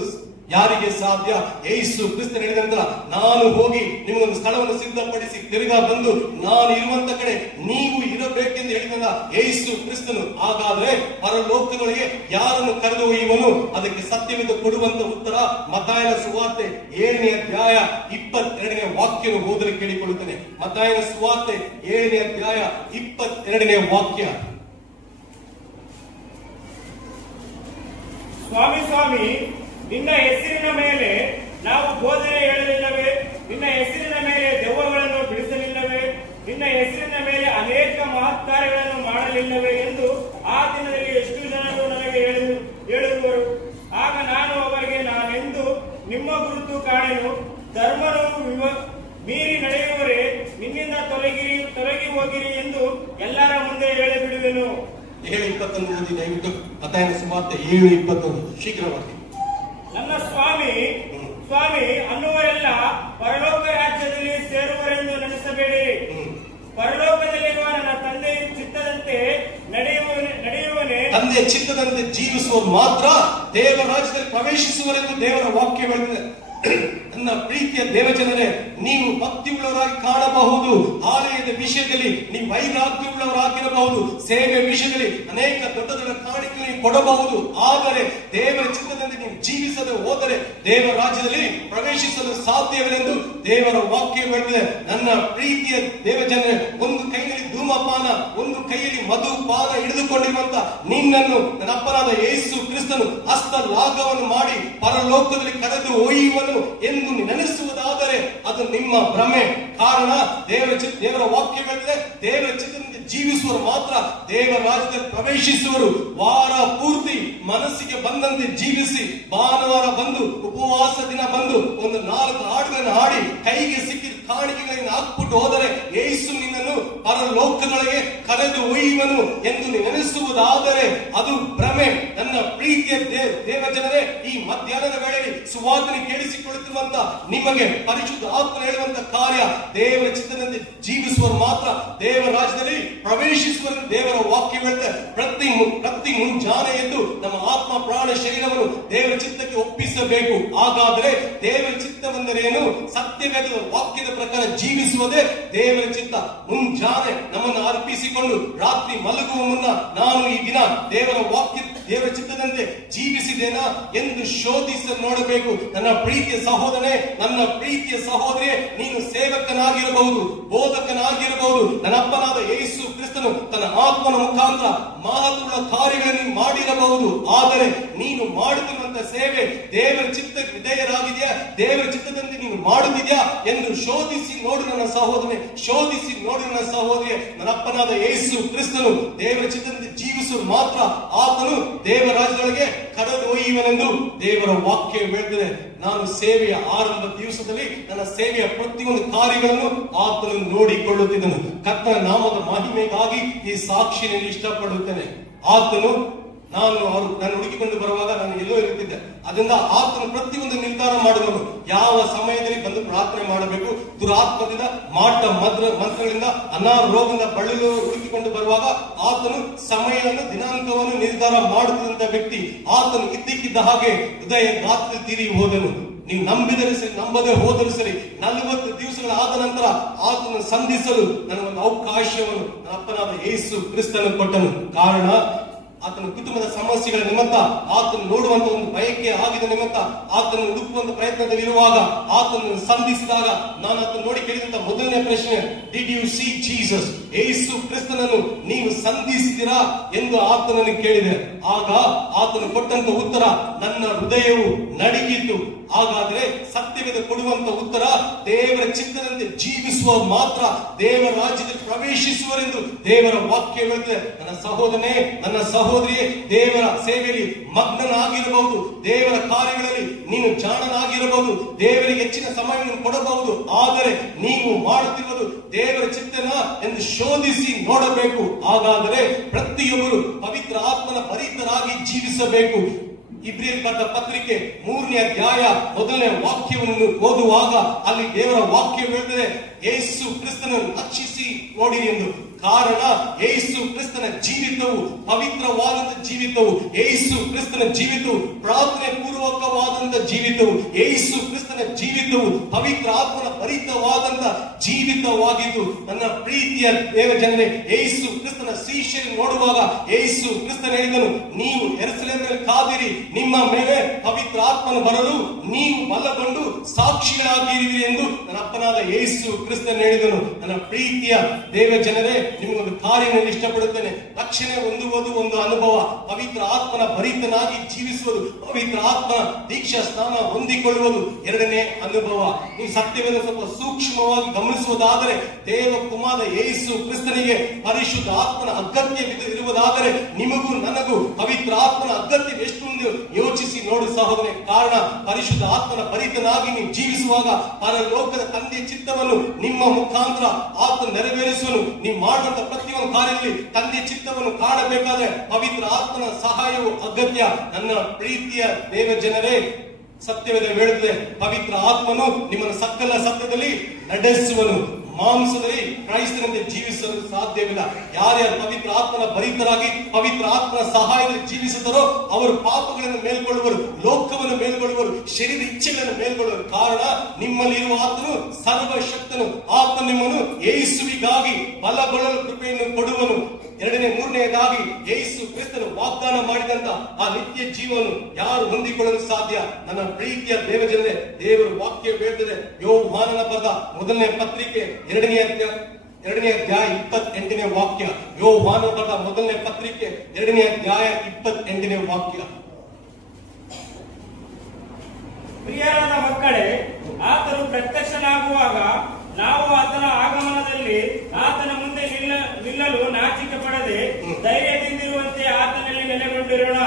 ಯಾರಿಗೆ ಸಾಧ್ಯ? ಯೇಸು ಕ್ರಿಸ್ತನು ಹೇಳಿದಂತ ನಾನು ಹೋಗಿ ನಿಮಗೊಂದು ಸ್ಥಳವನ್ನು ಸಿದ್ಧಪಡಿಸಿ ತಿರುಗಾ ಬಂದು ನಾನು ಇರುವಂತ ಕಡೆ ನೀವು ಇರಬೇಕೆಂದು ಹೇಳಿದ ಯೇಸು ಕ್ರಿಸ್ತನು ಹಾಗಾದ್ರೆ ಪರಲೋಕದೊಳಗೆ ಯಾರನ್ನು ಕರೆದೊಯ್ಯುವನು? ಅದಕ್ಕೆ ಸತ್ಯವೆಂದು ಕೊಡುವಂತ ಉತ್ತರ ಮತ್ತಾಯನ ಸುವಾರ್ತೆ 7ನೇ ಅಧ್ಯಾಯ 22ನೇ ವಾಕ್ಯವನ್ನು ಓದಲು ಕೇಳಿಕೊಳ್ಳುತ್ತೇನೆ. ಮತ್ತಾಯನ ಸುವಾರ್ತೆ 7ನೇ ಅಧ್ಯಾಯ 22ನೇ ವಾಕ್ಯ. ಸ್ವಾಮಿ ಸ್ವಾಮಿ, ನಿನ್ನ ಹೆಸರಿನ ಮೇಲೆ ನಾವು ಬೋಧನೆ ಹೇಳಲಿಲ್ಲವೇ? ನಿನ್ನ ಹೆಸರಿನ ಮೇಲೆ ದೆವ್ವಗಳನ್ನು ಬಿಡಿಸಲಿಲ್ಲವೇ? ನಿನ್ನ ಹೆಸರಿನ ಮೇಲೆ ಅನೇಕ ಮಹತ್ಕಾರ್ಯಗಳನ್ನು ಮಾಡಲಿಲ್ಲವೇ ಎಂದು ಆ ದಿನದಲ್ಲಿ ಎಷ್ಟು ಜನರು ನನಗೆ ಹೇಳುವರು. ಆಗ ನಾನು ಅವರಿಗೆ, ನಾನೆಂದು ನಿಮ್ಮ ಗುರುತು ಕಾಣೆನು, ಧರ್ಮನು ಮೀರಿ ನಡೆಯುವರೇ, ನಿನ್ನಿಂದ ತೊಲಗಿ ಹೋಗಿರಿ ಎಂದು ಎಲ್ಲರ ಮುಂದೆ ಹೇಳಿಬಿಡುವೆನು. 7:21 ಓದಿ ದಯವಿಟ್ಟು. ಮತ್ತಾಯನ ಸುವಾರ್ತೆ 7:21 ಶೀಘ್ರವಾಗಿ. ನನ್ನ ಸ್ವಾಮಿ ಸ್ವಾಮಿ ಅನ್ನುವರೆಲ್ಲ ಪರಲೋಕ ರಾಜ್ಯದಲ್ಲಿ ಸೇರುವರೆಂದು ನೆನೆಸಬೇಡಿರಿ. ಪರಲೋಕದಲ್ಲಿರುವ ನನ್ನ ತಂದೆಯ ಚಿತ್ತದಂತೆ ನಡೆಯುವನೇ, ತಂದೆಯ ಚಿತ್ತದಂತೆ ಜೀವಿಸುವವರು ಮಾತ್ರ ದೇವರ ರಾಜ್ಯದಲ್ಲಿ ಪ್ರವೇಶಿಸುವರೆಂದು ದೇವರ ವಾಕ್ಯ ಹೇಳಿದೆ. ನನ್ನ ಪ್ರೀತಿಯ ದೇವಜನರೇ, ನೀವು ಭಕ್ತಿಯುಳ್ಳವರಾಗಿ ಕಾಣಬಹುದು. ಆಲಯದ ವಿಷಯದಲ್ಲಿ ನೀವು ವೈರಾಗ್ಯವುಳ್ಳವರಾಗಿರಬಹುದು. ಸೇವೆ ವಿಷಯದಲ್ಲಿ ಅನೇಕ ದೊಡ್ಡ ದೊಡ್ಡ ಕಾಣಿಕೆ ಕೊಡಬಹುದು. ಆದರೆ ದೇವರ ಚಿತ್ತದಂತೆ ನೀವು ಜೀವಿಸದೆ ಹೋದರೆ ದೇವರ ರಾಜ್ಯದಲ್ಲಿ ಪ್ರವೇಶಿಸಲು ಸಾಧ್ಯವಿല്ലെಂದು ದೇವರ ವಾಕ್ಯ ಹೇಳಿದೆ. ನನ್ನ ಪ್ರೀತಿಯ ದೇವಜನರೇ, ಒಂದು ಕೈಯಲ್ಲಿ ಧೂಮಪಾನ, ಒಂದು ಕೈಯಲ್ಲಿ ಮಧುಪಾನ ಹಿಡಿದುಕೊಂಡಿರುವಂತ ನಿನ್ನನ್ನು ನನ್ನ ಅಪ್ಪನಾದ ಯೇಸು ಕ್ರಿಸ್ತನು ಹಸ್ತ ಲಾಘವನ್ನು ಮಾಡಿ ಪರಲೋಕದಲ್ಲಿ ಕರೆದು ಒಯ್ಯುವನು ಎಂದು ನೆನೆಸುವುದಾದರೆ ಅದು ನಿಮ್ಮ ಭ್ರಮೆ. ಕಾರಣ ದೇವರ ವಾಕ್ಯ ಹೇಳಿದೆ, ದೇವರ ಚಿತ್ತದಿಂದ ಜೀವಿಸುವರು ಮಾತ್ರ ದೇವರ ರಾಜ್ಯದಲ್ಲಿ ಪ್ರವೇಶಿಸುವರು. ವಾರ ಪೂರ್ತಿ ಮನಸ್ಸಿಗೆ ಬಂದಂತೆ ಜೀವಿಸಿ ಭಾನುವಾರ ಬಂದು ಉಪವಾಸ ದಿನ ಬಂದು ಒಂದು 4 ಹಾಡುಗಳನ್ನು ಹಾಡಿ ಕೈಗೆ ಸಿಕ್ಕಿದ ಕಾಣಿಕೆಗಳನ್ನು ಹಾಕ್ಬಿಟ್ಟು ಹೋದರೆ ಯೇಸು ನಿನ್ನನ್ನು ಪರಲೋಕದೊಳಗೆ ಕರೆದು ಒಯ್ಯುವನು ಎಂದು ನೆನೆಸುವುದಾದರೆ ಅದು ಭ್ರಮೆ. ನನ್ನ ಪ್ರೀತಿಯ ದೇವಜನರೇ, ಈ ಮಧ್ಯಾಹ್ನದ ವೇಳೆಯಲ್ಲಿ ಸುವಾರ್ತೆ ಕೇಳಿಸಿಕೊಳ್ಳುತ್ತಿರುವಂತ ನಿಮಗೆ ಪರಿಶುದ್ಧ ಆತ್ಮ ಹೇಳುವಂತ ಕಾರ್ಯ, ದೇವರ ಚಿತ್ತದಂತೆ ಜೀವಿಸುವರು ಮಾತ್ರ ದೇವರ ರಾಜ್ಯದಲ್ಲಿ ಪ್ರವೇಶಿಸುವ ದೇವರ ವಾಕ್ಯ ಹೇಳುತ್ತೆ. ಪ್ರತಿ ಮುಂಜಾನೆ ಎದ್ದು ನಮ್ಮ ಆತ್ಮ ಪ್ರಾಣ ಶರೀರವನ್ನು ದೇವರ ಚಿತ್ತಕ್ಕೆ ಒಪ್ಪಿಸಬೇಕು. ಹಾಗಾದ್ರೆ ದೇವರ ಚಿತ್ತವೆಂದರೇನು? ಸತ್ಯವೇದ ವಾಕ್ಯದ ಪ್ರಕಾರ ಜೀವಿಸುವುದೇ ದೇವರ ಚಿತ್ತ. ಮುಂಜಾನೆ ನಮ್ಮನ್ನು ಅರ್ಪಿಸಿಕೊಂಡು ರಾತ್ರಿ ಮಲಗುವ ಮುನ್ನ ನಾನು ಈ ದಿನ ದೇವರ ವಾಕ್ಯ ದೇವರ ಚಿತ್ತದಂತೆ ಜೀವಿಸಿದೇನಾ ಎಂದು ಶೋಧಿಸಿ ನೋಡಬೇಕು. ನನ್ನ ಪ್ರೀತಿಯ ಸಹೋದರನೇ, ನನ್ನ ಪ್ರೀತಿಯ ಸಹೋದರಿಯೇ, ನೀನು ಸೇವಕನಾಗಿರಬಹುದು, ಬೋಧಕನಾಗಿರಬಹುದು. ನನ್ನ ಅಪ್ಪನಾದ ಯೇಸು ಕ್ರಿಸ್ತನು ತನ್ನ ಆತ್ಮನ ಮುಖಾಂತರ ಮಹತ್ವದ ಕಾರ್ಯಗಳನ್ನು ಮಾಡಿರಬಹುದು. ಆದರೆ ನೀನು ಮಾಡುತ್ತಿರುವಂತಹ ಸೇವೆ ದೇವರ ಚಿತ್ತಕ್ಕೆ ವಿಧೇಯರಾಗಿದೆಯಾ, ದೇವರ ಚಿತ್ತದಂತೆ ನೀನು ಮಾಡುತ್ತಿದೆಯಾ ಎಂದು ಶೋಧಿಸಿ ನೋಡು ನನ್ನ ಸಹೋದರನೇ, ಶೋಧಿಸಿ ನೋಡು ನನ್ನ ಸಹೋದರಿಯೇ. ನನ್ನ ಅಪ್ಪನಾದ ಯೇಸು ಕ್ರಿಸ್ತನು ದೇವರ ಚಿತ್ತದಂತೆ ಜೀವಿಸುವುದು ಮಾತ್ರ ಆತನು ದೇವರ ರಾಜ್ಯದೊಳಗೆ ಕರೆದೊಯ್ಯುವನೆಂದು ದೇವರ ವಾಕ್ಯ ಹೇಳುತ್ತದೆ. ನಾನು ಸೇವೆಯ ಆರಂಭ ದಿವಸದಲ್ಲಿ ನನ್ನ ಸೇವೆಯ ಪ್ರತಿಯೊಂದು ಕಾರ್ಯಗಳನ್ನು ಆತನು ನೋಡಿಕೊಳ್ಳುತ್ತಿದ್ದನು. ಕರ್ತನ ನಾಮದ ಮಹಿಮೆಗಾಗಿ ಈ ಸಾಕ್ಷಿಯನ್ನು ಇಷ್ಟಪಡುತ್ತೇನೆ. ಆತನು ನಾನು ಹುಡುಕಿಕೊಂಡು ಬರುವಾಗ ನಾನು ಎಲ್ಲೋ ಇರುತ್ತಿದ್ದೆ. ಅದರಿಂದ ಆತನು ಪ್ರತಿಯೊಂದು ನಿರ್ಧಾರ ಮಾಡುವನು. ಯಾವ ಸಮಯದಲ್ಲಿ ಬಂದು ಪ್ರಾರ್ಥನೆ ಮಾಡಬೇಕು, ದುರಾತ್ಮದಿಂದ ಮಾಟ ಮಂತ್ರಗಳಿಂದ ಅನಾರೋಗದಿಂದ ಬಳಲು ಹುಡುಕಿಕೊಂಡು ಬರುವಾಗ ಆತನು ಸಮಯವನ್ನು ದಿನಾಂಕವನ್ನು ನಿರ್ಧಾರ ಮಾಡುತ್ತಿದ್ದಂತ ವ್ಯಕ್ತಿ. ಆತನು ಇದ್ದಕ್ಕಿದ್ದ ಹಾಗೆ ಹೃದಯ ಗಾತ್ರ ತೀರಿ ಹೋದನು. ನೀವು ನಂಬಿದರೆ ಸರಿ, ನಂಬದೆ ಹೋದರೂ ಸರಿ, 40 ದಿವಸಗಳ ಆದ ನಂತರ ಆತನು ಸಂಧಿಸಲು ನನಗೊಂದು ಅವಕಾಶವನ್ನು ನನ್ನ ಅಪ್ಪನಾದ ಯೇಸು ಕ್ರಿಸ್ತನು ಕೊಟ್ಟನು. ಕಾರಣ ಆತನ ಕುಟುಂಬದ ಸಮಸ್ಯೆಗಳ ನಿಮಿತ್ತ, ಆತನು ನೋಡುವಂತ ಒಂದು ಬಯಕೆ ಆಗಿದ ನಿಮಿತ್ತ, ಆತನು ಹುಡುಕುವಂತ ಪ್ರಯತ್ನದಲ್ಲಿರುವಾಗ ಆತನನ್ನು ಸಂಧಿಸಿದಾಗ ನಾನು ಆತನು ನೋಡಿ ಕೇಳಿದಂತ ಮೊದಲನೇ ಪ್ರಶ್ನೆ, ಡಿಡ್ ಯು ಸಿ ಜೀಸಸ್? ಯೇಸು ಕ್ರಿಸ್ತನನ್ನು ನೀವು ಸಂಧಿಸಿದಿರಾ ಎಂದು ಆತನನ್ನು ಕೇಳಿದೆ. ಆಗ ಆತನು ಕೊಟ್ಟಂತ ಉತ್ತರ, ನನ್ನ ಹೃದಯವು ನಡುಗಿತು. ಹಾಗಾದ್ರೆ ಸತ್ಯವೇದ ಕೊಡುವಂತ ಉತ್ತರ, ದೇವರ ಚಿತ್ತದಂತೆ ಜೀವಿಸುವ ಮಾತ್ರ ದೇವರ ರಾಜ್ಯದಲ್ಲಿ ಪ್ರವೇಶಿಸುವರೆಂದು ದೇವರ ವಾಕ್ಯ ಹೇಳುತ್ತದೆ. ನನ್ನ ಸಹೋದರನೇ, ನನ್ನ ಸಹೋದರ ಸಹೋದರಿಯೇ, ದೇವರ ಸೇವೆಯಲ್ಲಿ ಮಗ್ನನಾಗಿರಬಹುದು, ದೇವರ ಕಾರ್ಯಗಳಲ್ಲಿ ನೀನು ಜಾಣನಾಗಿರಬಹುದು, ದೇವರಿಗೆ ಹೆಚ್ಚಿನ ಸಮಯವನ್ನು ಕೊಡಬಹುದು. ಆದರೆ ನೀವು ಮಾಡುತ್ತಿರುವುದು ದೇವರ ಚಿತ್ತನ ಎಂದು ಶೋಧಿಸಿ ನೋಡಬೇಕು. ಹಾಗಾದರೆ ಪ್ರತಿಯೊಬ್ಬರು ಪವಿತ್ರ ಆತ್ಮನ ಭರಿತರಾಗಿ ಜೀವಿಸಬೇಕು. ಇಬ್ರಿಯರ ಬರೆದ ಪತ್ರಿಕೆ 3ನೇ ಅಧ್ಯಾಯ 1ನೇ ವಾಕ್ಯವನ್ನು ಓದುವಾಗ ಅಲ್ಲಿ ದೇವರ ವಾಕ್ಯ ಹೇಳ್ತದೆ, ಯೇಸು ಕ್ರಿಸ್ತನನ್ನು ಲಕ್ಷಿಸಿ ನೋಡಿರಿ ಎಂದು. ಕಾರಣ ಯೇಸು ಕ್ರಿಸ್ತನ ಜೀವಿತವು ಪವಿತ್ರವಾದಂತ ಜೀವಿತವು, ಯೇಸು ಕ್ರಿಸ್ತನ ಜೀವಿತವು ಪ್ರಾರ್ಥನೆ ಪೂರ್ವಕವಾದಂತ ಜೀವಿತವು, ಯೇಸು ಕ್ರಿಸ್ತನ ಜೀವಿತವು ಪವಿತ್ರ ಆತ್ಮನ ಭರಿತವಾದಂತ ಜೀವಿತವಾಗಿದ್ದು. ನನ್ನ ಪ್ರೀತಿಯ ದೇವ ಜನರೇ, ಯೇಸು ಕ್ರಿಸ್ತನ ಶಿಷ್ಯರು ನೋಡುವಾಗ ಯೇಸು ಕ್ರಿಸ್ತನ ಹೇಳಿದನು, ನೀವು ಯೆರೂಸಲೇಮಿನಲ್ಲಿ ಕಾದಿರಿ, ನಿಮ್ಮ ಮೇಲೆ ಪವಿತ್ರ ಆತ್ಮನು ಬರಲು ನೀವು ಬಲಗೊಂಡು ಸಾಕ್ಷಿಗಳಾಗಿರುವಿರಿ ಎಂದು ನನ್ನ ಅಪ್ಪನಾದ ಯೇಸು ಕ್ರಿಸ್ತನ ಹೇಳಿದನು. ನನ್ನ ಪ್ರೀತಿಯ ದೇವ ಜನರೇ, ನಿಮಗೊಂದು ಕಾರ್ಯವನ್ನು ಇಷ್ಟಪಡುತ್ತೇನೆ. ರಕ್ಷಣೆ ಹೊಂದುವುದು ಒಂದು ಅನುಭವ, ಪವಿತ್ರ ಆತ್ಮನ ಭರಿತನಾಗಿ ಜೀವಿಸುವುದು, ಪವಿತ್ರ ಆತ್ಮ ದೀಕ್ಷಾ ಸ್ನಾನ ಹೊಂದಿಕೊಳ್ಳುವುದು ಎರಡನೇ ಅನುಭವ. ಈ ಸತ್ಯವನ್ನು ಸ್ವಲ್ಪ ಸೂಕ್ಷ್ಮವಾಗಿ ಗಮನಿಸುವುದಾದರೆ, ದೇವಕುಮಾರ ಯೇಸು ಕ್ರಿಸ್ತನಿಗೆ ಪರಿಶುದ್ಧ ಆತ್ಮನ ಅಗತ್ಯವಿರುವುದಾದರೆ ನಿಮಗೂ ನನಗೂ ಪವಿತ್ರ ಆತ್ಮನ ಅಗತ್ಯ ಎಷ್ಟು ಯೋಚಿಸಿ ನೋಡು ಸಹೋದರನೇ. ಕಾರಣ ಪರಿಶುದ್ಧ ಆತ್ಮನ ಭರಿತನಾಗಿ ನೀವು ಜೀವಿಸುವಾಗ ಪರಲೋಕದ ತಂದೆಯ ಚಿತ್ತವನ್ನು ನಿಮ್ಮ ಮುಖಾಂತರ ಆತ್ಮ ನೆರವೇರಿಸುವನು. ನೀವು ಮಾಡುವಂತ ಪ್ರತಿಯೊಂದು ಕಾರ್ಯದಲ್ಲಿ ತಂದೆಯ ಚಿತ್ತವನ್ನು ಕಾಣಬೇಕಾದ್ರೆ ಪವಿತ್ರ ಆತ್ಮನ ಸಹಾಯವು ಅಗತ್ಯ. ನನ್ನ ಪ್ರೀತಿಯ ದೇವ ಜನರೇ, ಸತ್ಯವೇದ ಹೇಳುತ್ತದೆ, ಪವಿತ್ರ ಆತ್ಮನು ನಿಮ್ಮನ್ನು ಸಕಲ ಸತ್ಯದಲ್ಲಿ ನಡೆಸುವನು. ಮಾಂಸದಲ್ಲಿ ಕ್ರೈಸ್ತನಂತೆ ಜೀವಿಸಲು ಸಾಧ್ಯವಿಲ್ಲ. ಯಾರ್ಯಾರು ಪವಿತ್ರ ಆತ್ಮನ ಭರಿತರಾಗಿ ಪವಿತ್ರ ಆತ್ಮನ ಸಹಾಯದಲ್ಲಿ ಜೀವಿಸುತ್ತಾರೋ ಅವರು ಪಾಪಗಳನ್ನು ಮೇಲ್ಗೊಳ್ಳುವರು, ಲೋಕವನ್ನು ಮೇಲ್ಗೊಳ್ಳುವರು, ಶರೀರ ಇಚ್ಛೆಗಳನ್ನು ಮೇಲ್ಗೊಳ್ಳುವರು. ಕಾರಣ ನಿಮ್ಮಲ್ಲಿರುವ ಆತನು ಸರ್ವಶಕ್ತನು. ಆತ ನಿಮ್ಮನ್ನು ಯೇಸುವಿಗಾಗಿ ಬಲಗೊಳ್ಳಲು ಕೃಪೆಯನ್ನು ಕೊಡುವನು. ಮೂರನೆಯದಾಗಿ ಯೇಸು ಕ್ರಿಸ್ತನು ವಾಗ್ದಾನ ಮಾಡಿದಂತ ಆ ನಿತ್ಯ ಜೀವನು ಯಾರು ಹೊಂದಿಕೊಳ್ಳಲು ಸಾಧ್ಯ? ನನ್ನ ಪ್ರೀತಿಯ ದೇವಜನರೇ, ದೇವರ ವಾಕ್ಯ ಹೇಳ್ತದೆ, ಯೋಹಾನನ ಬರೆದ 1ನೇ ಪತ್ರಿಕೆ 2ನೇ ಅಧ್ಯಾಯ 28ನೇ ವಾಕ್ಯ. ಯೋಹಾನನ ಬರೆದ 1ನೇ ಪತ್ರಿಕೆ 2ನೇ ಅಧ್ಯಾಯ 28ನೇ ವಾಕ್ಯ. ಪ್ರಿಯರಾದ ಮಕ್ಕಳೇ, ಆತನು ಪ್ರತ್ಯಕ್ಷನಾಗುವಾಗ ನಾವು ಆತನ ಆಗಮನದಲ್ಲಿ ಆತನ ಮುಂದೆ ನಿಲ್ಲಲು ನಾಚಿಕೆ ಪಡದೆ ಧೈರ್ಯದಿಂದಿರುವಂತೆ ಆತನಲ್ಲಿ ನೆಲೆಗೊಂಡಿರೋಣ.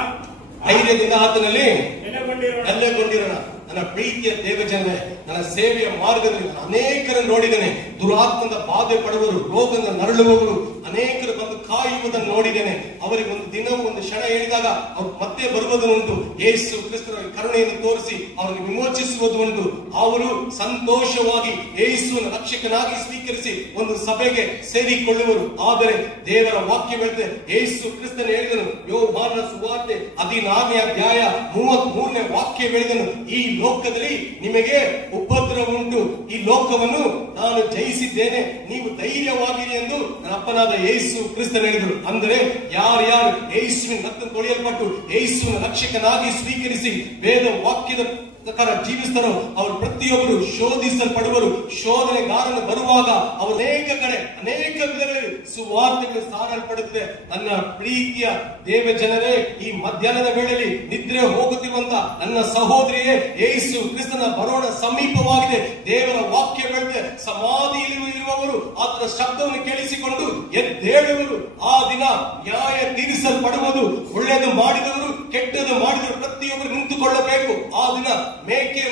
ಧೈರ್ಯದಿಂದ ಆತನಲ್ಲಿ ನೆಲೆಗೊಂಡಿರೋಣ. ನನ್ನ ಪ್ರೀತಿಯ ದೇವಜನರೇ, ನನ್ನ ಸೇವೆಯ ಮಾರ್ಗದಲ್ಲಿ ಅನೇಕರನ್ನು ನೋಡಿದ್ದೇನೆ. ದುರಾತ್ಮದ ಬಾಧೆ ಪಡುವರು, ರೋಗದ ನರಳುವವರು ಅನೇಕರು ಬಂದು ಕಾಯುವುದನ್ನು ನೋಡಿದ್ದೇನೆ. ಅವರಿಗೆ ಒಂದು ದಿನವೂ ಒಂದು ಕ್ಷಣ ಹೇಳಿದಾಗ ಅವರು ಮತ್ತೆ ಬರುವುದನ್ನುಂಟು. ಯೇಸು ಕ್ರಿಸ್ತನ ಕರುಣೆಯನ್ನು ತೋರಿಸಿ ಅವರಿಗೆ ವಿಮೋಚಿಸುವುದು ಉಂಟು. ಅವರು ಸಂತೋಷವಾಗಿ ಯೇಸುವನ್ನು ರಕ್ಷಕನಾಗಿ ಸ್ವೀಕರಿಸಿ ಒಂದು ಸಭೆಗೆ ಸೇರಿಕೊಳ್ಳುವರು. ಆದರೆ ದೇವರ ವಾಕ್ಯ ಹೇಳ್ತದೆ, ಯೇಸು ಕ್ರಿಸ್ತನ ಹೇಳಿದನು, ಯೋಹಾನನ ಸುವಾರ್ತೆ 16ನೇ ಅಧ್ಯಾಯ 33ನೇ ವಾಕ್ಯ ಹೇಳಿದನು, ಈ ಲೋಕದಲ್ಲಿ ನಿಮಗೆ ಉಪದ್ರವ ಉಂಟು, ಈ ಲೋಕವನ್ನು ನಾನು ಜಯಿಸಿದ್ದೇನೆ, ನೀವು ಧೈರ್ಯವಾಗಿರಿ ಎಂದು ನನ್ನ ಅಪ್ಪನಾದ ಯೇಸು ಕ್ರಿಸ್ತನ ಹೇಳಿದರು. ಅಂದರೆ ಯಾರ್ಯಾರು ಯೇಸುವಿನ ರಕ್ತ ತೊಳೆಯಲ್ಪಟ್ಟು ಯೇಸುವಿನ ರಕ್ಷಕನಾಗಿ ಸ್ವೀಕರಿಸಿ ವೇದ ವಾಕ್ಯದ ಪ್ರಕಾರ ಜೀವಿಸ್ತಾರೋ ಅವರು ಪ್ರತಿಯೊಬ್ಬರು ಶೋಧಿಸಲ್ಪಡುವರು. ಶೋಧನೆಗಾರನು ಬರುವಾಗ ಅವರು ಅನೇಕ ಕಡೆ ಅನೇಕ ವಿಧಗಳಲ್ಲಿ ಸುವಾರ್ತೆಗಳು ಸಾರಲ್ಪಡುತ್ತದೆ. ನನ್ನ ಪ್ರೀತಿಯ ದೇವ ಜನರೇ, ಈ ಮಧ್ಯಾಹ್ನದ ವೇಳೆಯಲ್ಲಿ ನಿದ್ರೆ ಹೋಗುತ್ತಿರುವಂತ ನನ್ನ ಸಹೋದರಿಯೇ, ಯೇಸು ಕ್ರಿಸ್ತನ ಬರೋಣ ಸಮೀಪವಾಗಿದೆ. ದೇವರ ವಾಕ್ಯ ಹೇಳುತ್ತೆ, ಸಮಾಧಿಯಲ್ಲಿ ಇರುವವರು ಆತನ ಶಬ್ದವನ್ನು ಕೇಳಿಸಿಕೊಂಡು ಎದ್ದೇಳುವರು. ಆ ದಿನ ನ್ಯಾಯ ತೀರಿಸಲ್ಪಡುವುದು. ಒಳ್ಳೆಯದು ಮಾಡಿದವರು ಕೆಟ್ಟದ್ದು ಮಾಡಿದವರು ಪ್ರತಿಯೊಬ್ಬರು ನಿಂತುಕೊಳ್ಳಬೇಕು. ಆ ದಿನ ಮೇಕೆ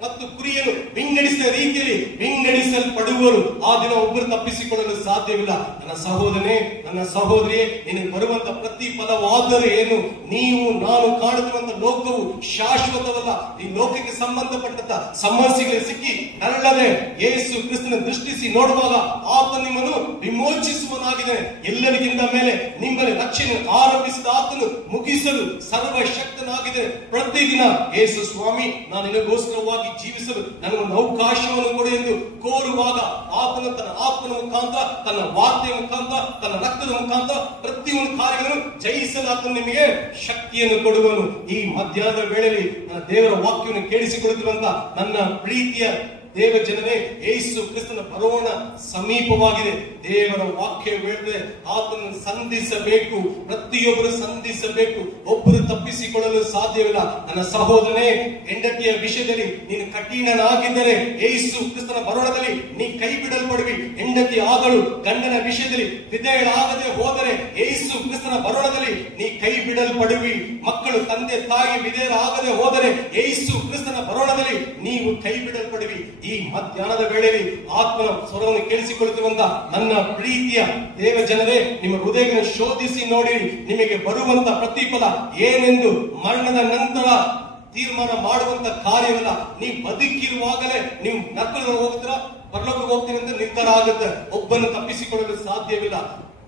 ಮತ್ತು ಕುರಿಯನ್ನು ವಿಂಗಡಿಸಿದ ರೀತಿಯಲ್ಲಿ ವಿಂಗಡಿಸಲ್ಪಡುವರು. ಆ ದಿನ ಒಬ್ಬರು ತಪ್ಪಿಸಿಕೊಳ್ಳಲು ಸಾಧ್ಯವಿಲ್ಲ. ನನ್ನ ಸಹೋದರನೇ, ನನ್ನ ಸಹೋದರಿಯೇ, ನಿನಗೆ ಬರುವಂತ ಪ್ರತಿ ಪದವಾದರೂ ಏನು? ನೀವು ನಾನು ಕಾಣುತ್ತಿರುವಂತ ಲೋಕವು ಶಾಶ್ವತವಲ್ಲ. ಈ ಲೋಕಕ್ಕೆ ಸಂಬಂಧಪಟ್ಟಂತ ಸಮಸ್ಯೆಗಳು ಸಿಕ್ಕಿ ನರಳದೆ ಯೇಸು ಕ್ರಿಸ್ತನ ದೃಷ್ಟಿಸಿ ನೋಡುವಾಗ ಆತ ನಿಮ್ಮನ್ನು ವಿಮೋಚಿಸುವನಾಗಿದೆ. ಎಲ್ಲರಿಗಿಂತ ಮೇಲೆ ನಿಮ್ಮಲ್ಲಿ ರಕ್ಷಣೆ ಆರಂಭಿಸಿದ ಆತನು ಮುಗಿಸಲು ಸರ್ವಶಕ್ತನಾಗಿದೆ. ಪ್ರತಿದಿನ ಯೇಸು ಸ್ವಾಮಿ, ನಾನು ನಿನಗೋಸ್ಕರವಾಗಿ ಜೀವಿಸಲು ನನಗೊಂದು ಅವಕಾಶವನ್ನು ಕೊಡು ಎಂದು ಕೋರುವಾಗ ಆತನು ತನ್ನ ಆತ್ಮನ ಮುಖಾಂತರ, ತನ್ನ ವಾರ್ತೆಯ ಮುಖಾಂತರ, ತನ್ನ ರಕ್ತದ ಮುಖಾಂತರ ಪ್ರತಿಯೊಂದು ಕಾರ್ಯಗಳನ್ನು ಜಯಿಸಲು ಆತನು ನಿಮಗೆ ಶಕ್ತಿಯನ್ನು ಕೊಡುವನು. ಈ ಮಧ್ಯಾಹ್ನದ ವೇಳೆಯಲ್ಲಿ ನನ್ನ ದೇವರ ವಾಕ್ಯವನ್ನು ಕೇಳಿಸಿಕೊಳ್ಳುತ್ತಿರುವಂತ ನನ್ನ ಪ್ರೀತಿಯ ದೇವ ಜನರೇ, ಯೇಸು ಕ್ರಿಸ್ತನ ಬರೋಣ ಸಮೀಪವಾಗಿದೆ. ದೇವರ ವಾಕ್ಯ ಹೇಳಿದ್ರೆ ಆತನನ್ನು ಸಂಧಿಸಬೇಕು, ಪ್ರತಿಯೊಬ್ಬರು ಸಂಧಿಸಬೇಕು, ಒಬ್ಬರು ತಪ್ಪಿಸಿಕೊಳ್ಳಲು ಸಾಧ್ಯವಿಲ್ಲ. ನನ್ನ ಸಹೋದರನೇ, ಹೆಂಡತಿಯ ವಿಷಯದಲ್ಲಿ ನೀನು ಕಠಿಣನಾಗಿದ್ದರೆ ಯೇಸು ಕ್ರಿಸ್ತನ ಬರೋಣದಲ್ಲಿ ನೀ ಕೈ ಬಿಡಲ್ಪಡುವಿ. ಹೆಂಡತಿ ಆಗಲು ಗಂಡನ ವಿಷಯದಲ್ಲಿ ವಿಧೇಯರಾಗದೆ ಹೋದರೆ ಯೇಸು ಕ್ರಿಸ್ತನ ಬರೋಣದಲ್ಲಿ ನೀ ಕೈ ಬಿಡಲ್ಪಡುವಿ. ಮಕ್ಕಳು ತಂದೆ ತಾಯಿ ವಿಧೇಯರಾಗದೆ ಹೋದರೆ ಯೇಸು ಕ್ರಿಸ್ತನ ಬರೋಣದಲ್ಲಿ ನೀವು ಕೈ ಬಿಡಲ್ಪಡುವಿ. ಈ ಮಧ್ಯಾಹ್ನದ ವೇಳೆಯಲ್ಲಿ ಆತ್ಮನ ಸ್ವರವನ್ನು ಕೇಳಿಸಿಕೊಳ್ಳುತ್ತಿರುವಂತ ನನ್ನ ಪ್ರೀತಿಯ ದೇವ ಜನರೇ, ನಿಮ್ಮ ಹೃದಯಗಳನ್ನು ಶೋಧಿಸಿ ನೋಡಿರಿ. ನಿಮಗೆ ಬರುವಂತ ಪ್ರತಿಫಲ ಏನೆಂದು ಮರಣದ ನಂತರ ತೀರ್ಮಾನ ಮಾಡುವಂತ ಕಾರ್ಯವಲ್ಲ. ನೀವು ಬದುಕಿರುವಾಗಲೇ ನೀವು ನರಕಕ್ಕೆ ಹೋಗ್ತೀರಾ, ಪರಲೋಕಕ್ಕೆ ಹೋಗ್ತೀರಿ ಅಂತ ನಿರ್ಧಾರ ಆಗುತ್ತೆ. ಒಬ್ಬನ್ನು ತಪ್ಪಿಸಿಕೊಳ್ಳಲು ಸಾಧ್ಯವಿಲ್ಲ.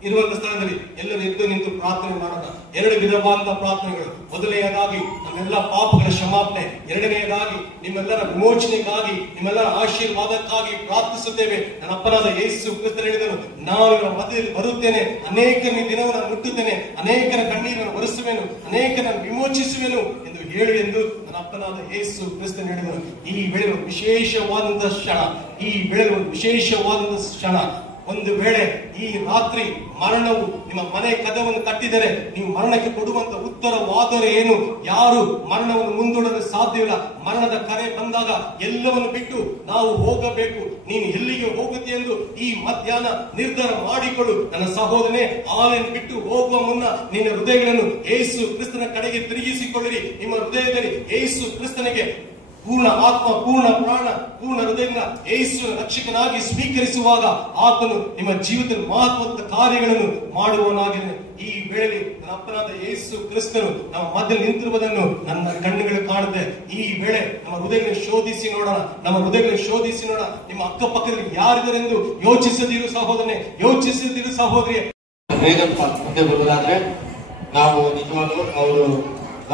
ಇರುವಂತ ಸ್ಥಳದಲ್ಲಿ ಎಲ್ಲರೂ ಎದ್ದು ನಿಂತು ಪ್ರಾರ್ಥನೆ ಮಾಡೋಣ. 2 ವಿಧವಾದ ಪ್ರಾರ್ಥನೆಗಳು. ಮೊದಲನೆಯದಾಗಿ ನಮ್ಮೆಲ್ಲ ಪಾಪಗಳ ಕ್ಷಮಾಪಣೆ, ಎರಡನೆಯದಾಗಿ ನಿಮ್ಮೆಲ್ಲರ ವಿಮೋಚನೆಗಾಗಿ, ನಿಮ್ಮೆಲ್ಲರ ಆಶೀರ್ವಾದಕ್ಕಾಗಿ ಪ್ರಾರ್ಥಿಸುತ್ತೇವೆ. ನನ್ನ ಅಪ್ಪನಾದ ಯೇಸು ಕ್ರಿಸ್ತನು ಹೇಳಿದನು, ನಾನು ಇವರ ಮಧ್ಯದಲ್ಲಿ ಬರುತ್ತೇನೆ, ಅನೇಕರ ದಿನವನ್ನು ಮುಟ್ಟುತ್ತೇನೆ, ಅನೇಕರ ಕಣ್ಣೀರನ್ನು ಒರೆಸುವೆನು, ಅನೇಕರನ್ನು ವಿಮೋಚಿಸುವೆನು ಎಂದು ಹೇಳಿ ಎಂದು ನನ್ನ ಅಪ್ಪನಾದ ಯೇಸು ಕ್ರಿಸ್ತನು ಹೇಳಿದನು. ಈ ವೇಳೆ ವಿಶೇಷವಾದಂತಹ ಕ್ಷಣ, ಈ ವೇಳೆ ವಿಶೇಷವಾದಂತಹ ಕ್ಷಣ. ಒಂದು ವೇಳೆ ಈ ರಾತ್ರಿ ಮರಣವು ನಿಮ್ಮ ಮನೆ ಕದವನ್ನು ತಟ್ಟಿದರೆ ನೀವು ಮರಣಕ್ಕೆ ಕೊಡುವಂತ ಉತ್ತರವಾದರೆ ಏನು? ಯಾರು ಮರಣವನ್ನು ಮುಂದೂಡಲು ಸಾಧ್ಯವಿಲ್ಲ. ಮರಣದ ಕರೆ ಬಂದಾಗ ಎಲ್ಲವನ್ನು ಬಿಟ್ಟು ನಾವು ಹೋಗಬೇಕು. ನೀನು ಎಲ್ಲಿಗೆ ಹೋಗುತ್ತೆ ಎಂದು ಈ ಮಧ್ಯಾಹ್ನ ನಿರ್ಧಾರ ಮಾಡಿಕೊಳ್ಳು. ನನ್ನ ಸಹೋದರನೇ, ಆಲನ್ನು ಬಿಟ್ಟು ಹೋಗುವ ಮುನ್ನ ನಿನ್ನ ಹೃದಯಗಳನ್ನು ಯೇಸು ಕ್ರಿಸ್ತನ ಕಡೆಗೆ ತಿರುಗಿಸಿಕೊಳ್ಳಿರಿ. ನಿಮ್ಮ ಹೃದಯದಲ್ಲಿ ಯೇಸು ಕ್ರಿಸ್ತನಿಗೆ ಪೂರ್ಣ ಆತ್ಮ, ಪೂರ್ಣ ಪ್ರಾಣ, ಪೂರ್ಣ ಹೃದಯದಿಂದ ಯೇಸುವಿನ ರಕ್ಷಕನಾಗಿ ಸ್ವೀಕರಿಸುವಾಗ ಆತನು ನಿಮ್ಮ ಜೀವಿತದ ಮಹತ್ವದ ಕಾರ್ಯಗಳನ್ನು ಮಾಡುವನಾಗಿದ್ದಾನೆ. ಈ ವೇಳೆಯಲ್ಲಿ ನನ್ನ ಅಪ್ಪನಾದ ಯೇಸು ಕ್ರಿಸ್ತನು ನಮ್ಮ ಮಧ್ಯದಲ್ಲಿ ನಿಂತಿರುವುದನ್ನು ನನ್ನ ಕಣ್ಣುಗಳು ಕಾಣುತ್ತೆ. ಈ ವೇಳೆ ನಮ್ಮ ಹೃದಯಗಳನ್ನು ಶೋಧಿಸಿ ನೋಡೋಣ, ನಮ್ಮ ಹೃದಯಗಳನ್ನು ಶೋಧಿಸಿ ನೋಡೋಣ. ನಿಮ್ಮ ಅಕ್ಕಪಕ್ಕದಲ್ಲಿ ಯಾರಿದರೆಂದು ಯೋಚಿಸದಿರು ಸಹೋದರನೇ, ಯೋಚಿಸದಿರು ಸಹೋದರಿಯೇ. ಮುಂದೆ ಬರುವುದಾದ್ರೆ ನಾವು ನಿಜವಾಗ್ಲೂ ಅವರು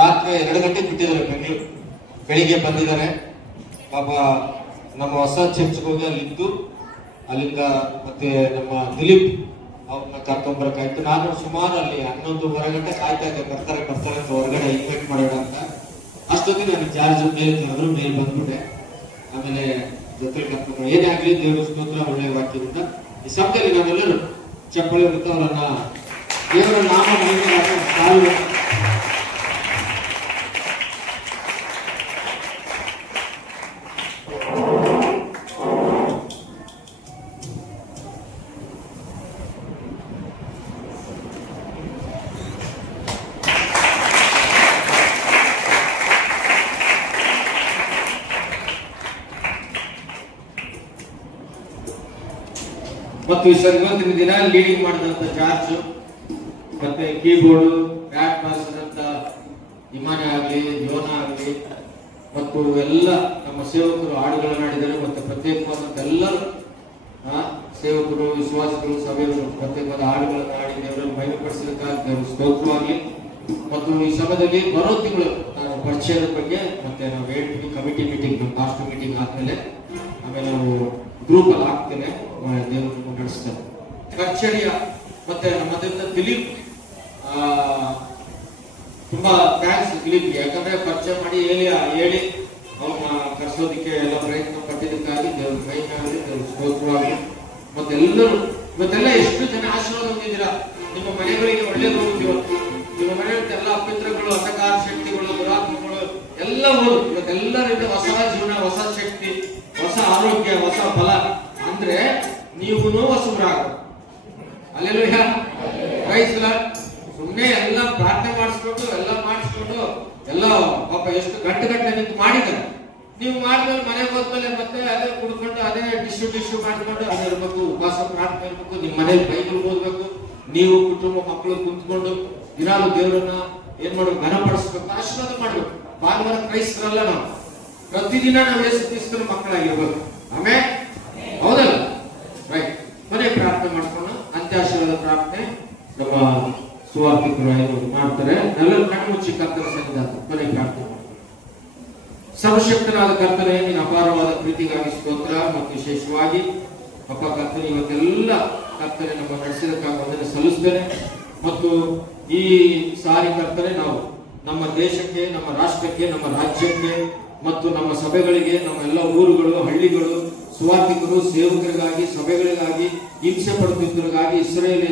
ರಾತ್ರಿ 2 ಗಂಟೆ ಬಿಟ್ಟಿದ್ದಾರೆ ಬೆಂಗಳೂರು, ಬೆಳಿಗ್ಗೆ ಬಂದಿದ್ದಾರೆ. ಪಾಪ ನಮ್ಮ ಹೊಸ ಚರ್ಚ್ಗೆ ಹೋಗಿ ಅಲ್ಲಿದ್ದು, ಅಲ್ಲಿಂದ ಮತ್ತೆ ನಮ್ಮ ದಿಲೀಪ್ ಅವ್ರನ್ನ ಕರ್ಕೊಂಡ್ಬರಕಾಯ್ತು. ನಾನು ಸುಮಾರು ಅಲ್ಲಿ 11:30 ಗಂಟೆ ಕಾಯ್ತಾ ಇದ್ದೆ, ಬರ್ತಾರೆ ಅಂತ ಹೊರಗಡೆ ಇನ್ವೈಟ್ ಮಾಡೋಣ ಅಂತ. ಅಷ್ಟೊತ್ತಿಗೆ ನನಗೆ ಚಾರ್ಜ್ ಮೇಲೆ ಕರೆದ್ರು, ಮೇಲೆ ಬಂದ್ಬಿಟ್ಟೆ. ಆಮೇಲೆ ಜೊತೆ ಕರ್ಕೊಂಡು ಏನೇ ಆಗ್ಲಿ ದೇವರ ಸ್ತೋತ್ರ, ಒಳ್ಳೆಯ ವಾಕ್ಯದಿಂದ ಈ ಸಮಯದಲ್ಲಿ ನಾವೆಲ್ಲರೂ ಚಪ್ಪಳಿ ಹೊತ್ತು ಅವರನ್ನ ದೇವರ ನಾಮ ಮಹಿಮೆಗಾಗಿ ಮತ್ತು ಇವತ್ತಿನ ದಿನ ಲೀಡಿಂಗ್ ಮಾಡಿದಂತ ಜಾರ್ಜ್, ಮತ್ತೆ ಕೀಬೋರ್ಡ್ ಬ್ಯಾಟ್ ಬಾರಿಸಿದಂತ ಇಮಾನೆ ಆಗ್ಲಿ, ಯೋನ ಆಗ್ಲಿ, ಮತ್ತು ಎಲ್ಲ ನಮ್ಮ ಸೇವಕರು ಹಾಡುಗಳನ್ನು ಹಾಡಿದ್ದಾರೆ. ಮತ್ತೆ ಪ್ರತ್ಯೇಕವಾದಂತ ಎಲ್ಲರೂ ಸೇವಕರು, ವಿಶ್ವಾಸಿಗಳು, ಸಭೆಯವರು ಪ್ರತ್ಯೇಕವಾದ ಹಾಡುಗಳನ್ನು ಹಾಡಿ ದೇವರನ್ನು ಮಹಿಮೆಪಡಿಸಲಿಕ್ಕಾಗಿ ದೇವರು ಸ್ತೋತ್ರವಾಗಲಿ. ಮತ್ತು ಈ ಸಮಯದಲ್ಲಿ ಬರೋ ತಿಂಗಳು ನಾನು ಪರಿಚಯದ ಬಗ್ಗೆ ಮತ್ತೆ ನಾವು ಹೇಳ್ತೀವಿ. ಕಮಿಟಿ ಮೀಟಿಂಗ್, ಪಾಸ್ಟರ್ ಮೀಟಿಂಗ್ ಆದ್ಮೇಲೆ ಆಮೇಲೆ ನಾವು ಗ್ರೂಪ್ ಅಲ್ಲಿ ಹಾಕ್ತೇನೆ, ದೇವರು ನಡೆಸ್ತಾರೆ. ಪರಿಚಯ ಮತ್ತೆ ನಮ್ಮದಿಂದ ದಿಲೀಪ್, ತುಂಬಾ ಥ್ಯಾಂಕ್ಸ್ ದಿಲೀಪ್ಗೆ, ಯಾಕಂದ್ರೆ ಪರಿಚಯ ಮಾಡಿ ಹೇಳಿ ಅವ್ರನ್ನ ಕರ್ಸೋದಿಕ್ಕೆ ಎಲ್ಲ ಪ್ರಯತ್ನ ಪಟ್ಟಿದ್ದಕ್ಕಾಗಿ ದೇವ್ರ ಕೈಗಾಗಲಿ, ದೇವ್ರ ಸ್ತೋತ್ರವಾಗಲಿ. ಮತ್ತೆಲ್ಲರೂ ಇವತ್ತೆಲ್ಲ ಎಷ್ಟು ಜನ ಆಶೀರ್ವಾದ ಹೊಂದಿದ್ದೀರಾ. ನಿಮ್ಮ ಮನೆಗಳಿಗೆ ಒಳ್ಳೇದು ಹೋಗುತ್ತಿರೋ, ನಿಮ್ಮ ಮನೆಯಲ್ಲಿ ಎಲ್ಲ ಅಪಿತ್ರಗಳು, ಅಂಧಕಾರ ಶಕ್ತಿಗಳು, ದುರಾತ್ಮಗಳು ಎಲ್ಲ ಹೋದ್ರು. ಇವತ್ತೆಲ್ಲರಿಂದ ಹೊಸ ಜೀವನ, ಹೊಸ ಶಕ್ತಿ, ಹೊಸ ಆರೋಗ್ಯ, ಹೊಸ ಫಲ. ಅಂದ್ರೆ ನೀವು ಹೊಸಬ್ರಾಗ ಅಲ್ಲೆಲ್ಲ ವಯಸ್ಸಲ್ಲ. ಸುಮ್ಮನೆ ಎಲ್ಲ ಪ್ರಾರ್ಥನೆ ಮಾಡಿಸ್ಕೊಂಡು ಎಲ್ಲ ಮಾಡಿಸ್ಕೊಂಡು ಎಲ್ಲ ಪಾಪ ಎಷ್ಟು ಗಂಟೆ ನಿಂತು ಮಾಡಿದ್ದಾರೆ. ನೀವು ಮಾಡಿದ್ಮೇಲೆ ಮನೆಗೆ ಹೋದ್ಮೇಲೆ ಮತ್ತೆ ಅದೇ ಕುಡ್ಕೊಂಡು ಅದೇ ಟಿಶ್ಯೂ ಮಾಡ್ಕೊಂಡು ಅದೇ ಇರ್ಬೇಕು, ಉಪವಾಸ ಪ್ರಾರ್ಥನೆ ಇರ್ಬೇಕು, ನಿಮ್ ಮನೇಲಿ ಬೈಬಲ್ ಓದ್ಬೇಕು, ನೀವು ಕುಟುಂಬ ಮಕ್ಕಳು ಕುಂತ್ಕೊಂಡು ದಿನಾಲು ದೇವರನ್ನ ಏನ್ ಮಾಡ್ಬೇಕು, ಘನಪಡಿಸ್ಬೇಕು, ಆಶೀರ್ವಾದ ಮಾಡ್ಬೇಕು. ಭಾನುವಾರ ಕ್ರೈಸ್ತರಲ್ಲ ನಾವು, ಪ್ರತಿದಿನ ನಾವು ಯೇಸು ಕ್ರಿಸ್ತನ ಮಕ್ಕಳಾಗಿರ್ಬೇಕು. ಆಮೇಲೆ ಹೌದಲ್ಲ, ರೈಟ್. ಮನೆ ಪ್ರಾರ್ಥನೆ ಮಾಡ್ಕೊಂಡು ಅಂತ್ಯಾಶೀರ್ವಾದ ಪ್ರಾರ್ಥನೆ ನಮ್ಮ ಸುವಾರ್ತಿಕರು ಮಾಡ್ತಾರೆ. ಎಲ್ಲರೂ ಕಣ್ಣು ಮುಚ್ಚಿ ಕರ್ತನ ಸನ್ನಿಧಾನ ಮನೆ ಪ್ರಾರ್ಥನೆ. ಸರ್ವಶಕ್ತನಾದ ಕರ್ತನೆ, ನಿನ್ನ ಅಪಾರವಾದ ಪ್ರೀತಿಗಾಗಿ ಸ್ತೋತ್ರ. ಮತ್ತು ವಿಶೇಷವಾಗಿ ಅಪ್ಪ ಕರ್ತನೆ, ಇವತ್ತೆಲ್ಲ ಕರ್ತನೆ ನಮ್ಮ ನಡೆಸಿದಕ್ಕಾಗಿ ವಂದನೆ ಸಲ್ಲಿಸ್ತೇನೆ. ಮತ್ತು ಈ ಸಾರಿ ಕರ್ತನೆ, ನಾವು ನಮ್ಮ ದೇಶಕ್ಕೆ, ನಮ್ಮ ರಾಷ್ಟ್ರಕ್ಕೆ, ನಮ್ಮ ರಾಜ್ಯಕ್ಕೆ ಮತ್ತು ನಮ್ಮ ಸಭೆಗಳಿಗೆ, ನಮ್ಮ ಎಲ್ಲ ಊರುಗಳು, ಹಳ್ಳಿಗಳು, ಸುವಾರ್ತಿಕರು, ಸೇವಕರಿಗಾಗಿ, ಸಭೆಗಳಿಗಾಗಿ, ಹಿಂಸೆ ಪಡುತ್ತಿದ್ದರಿಗಾಗಿ, ಇಸ್ರೇಲ್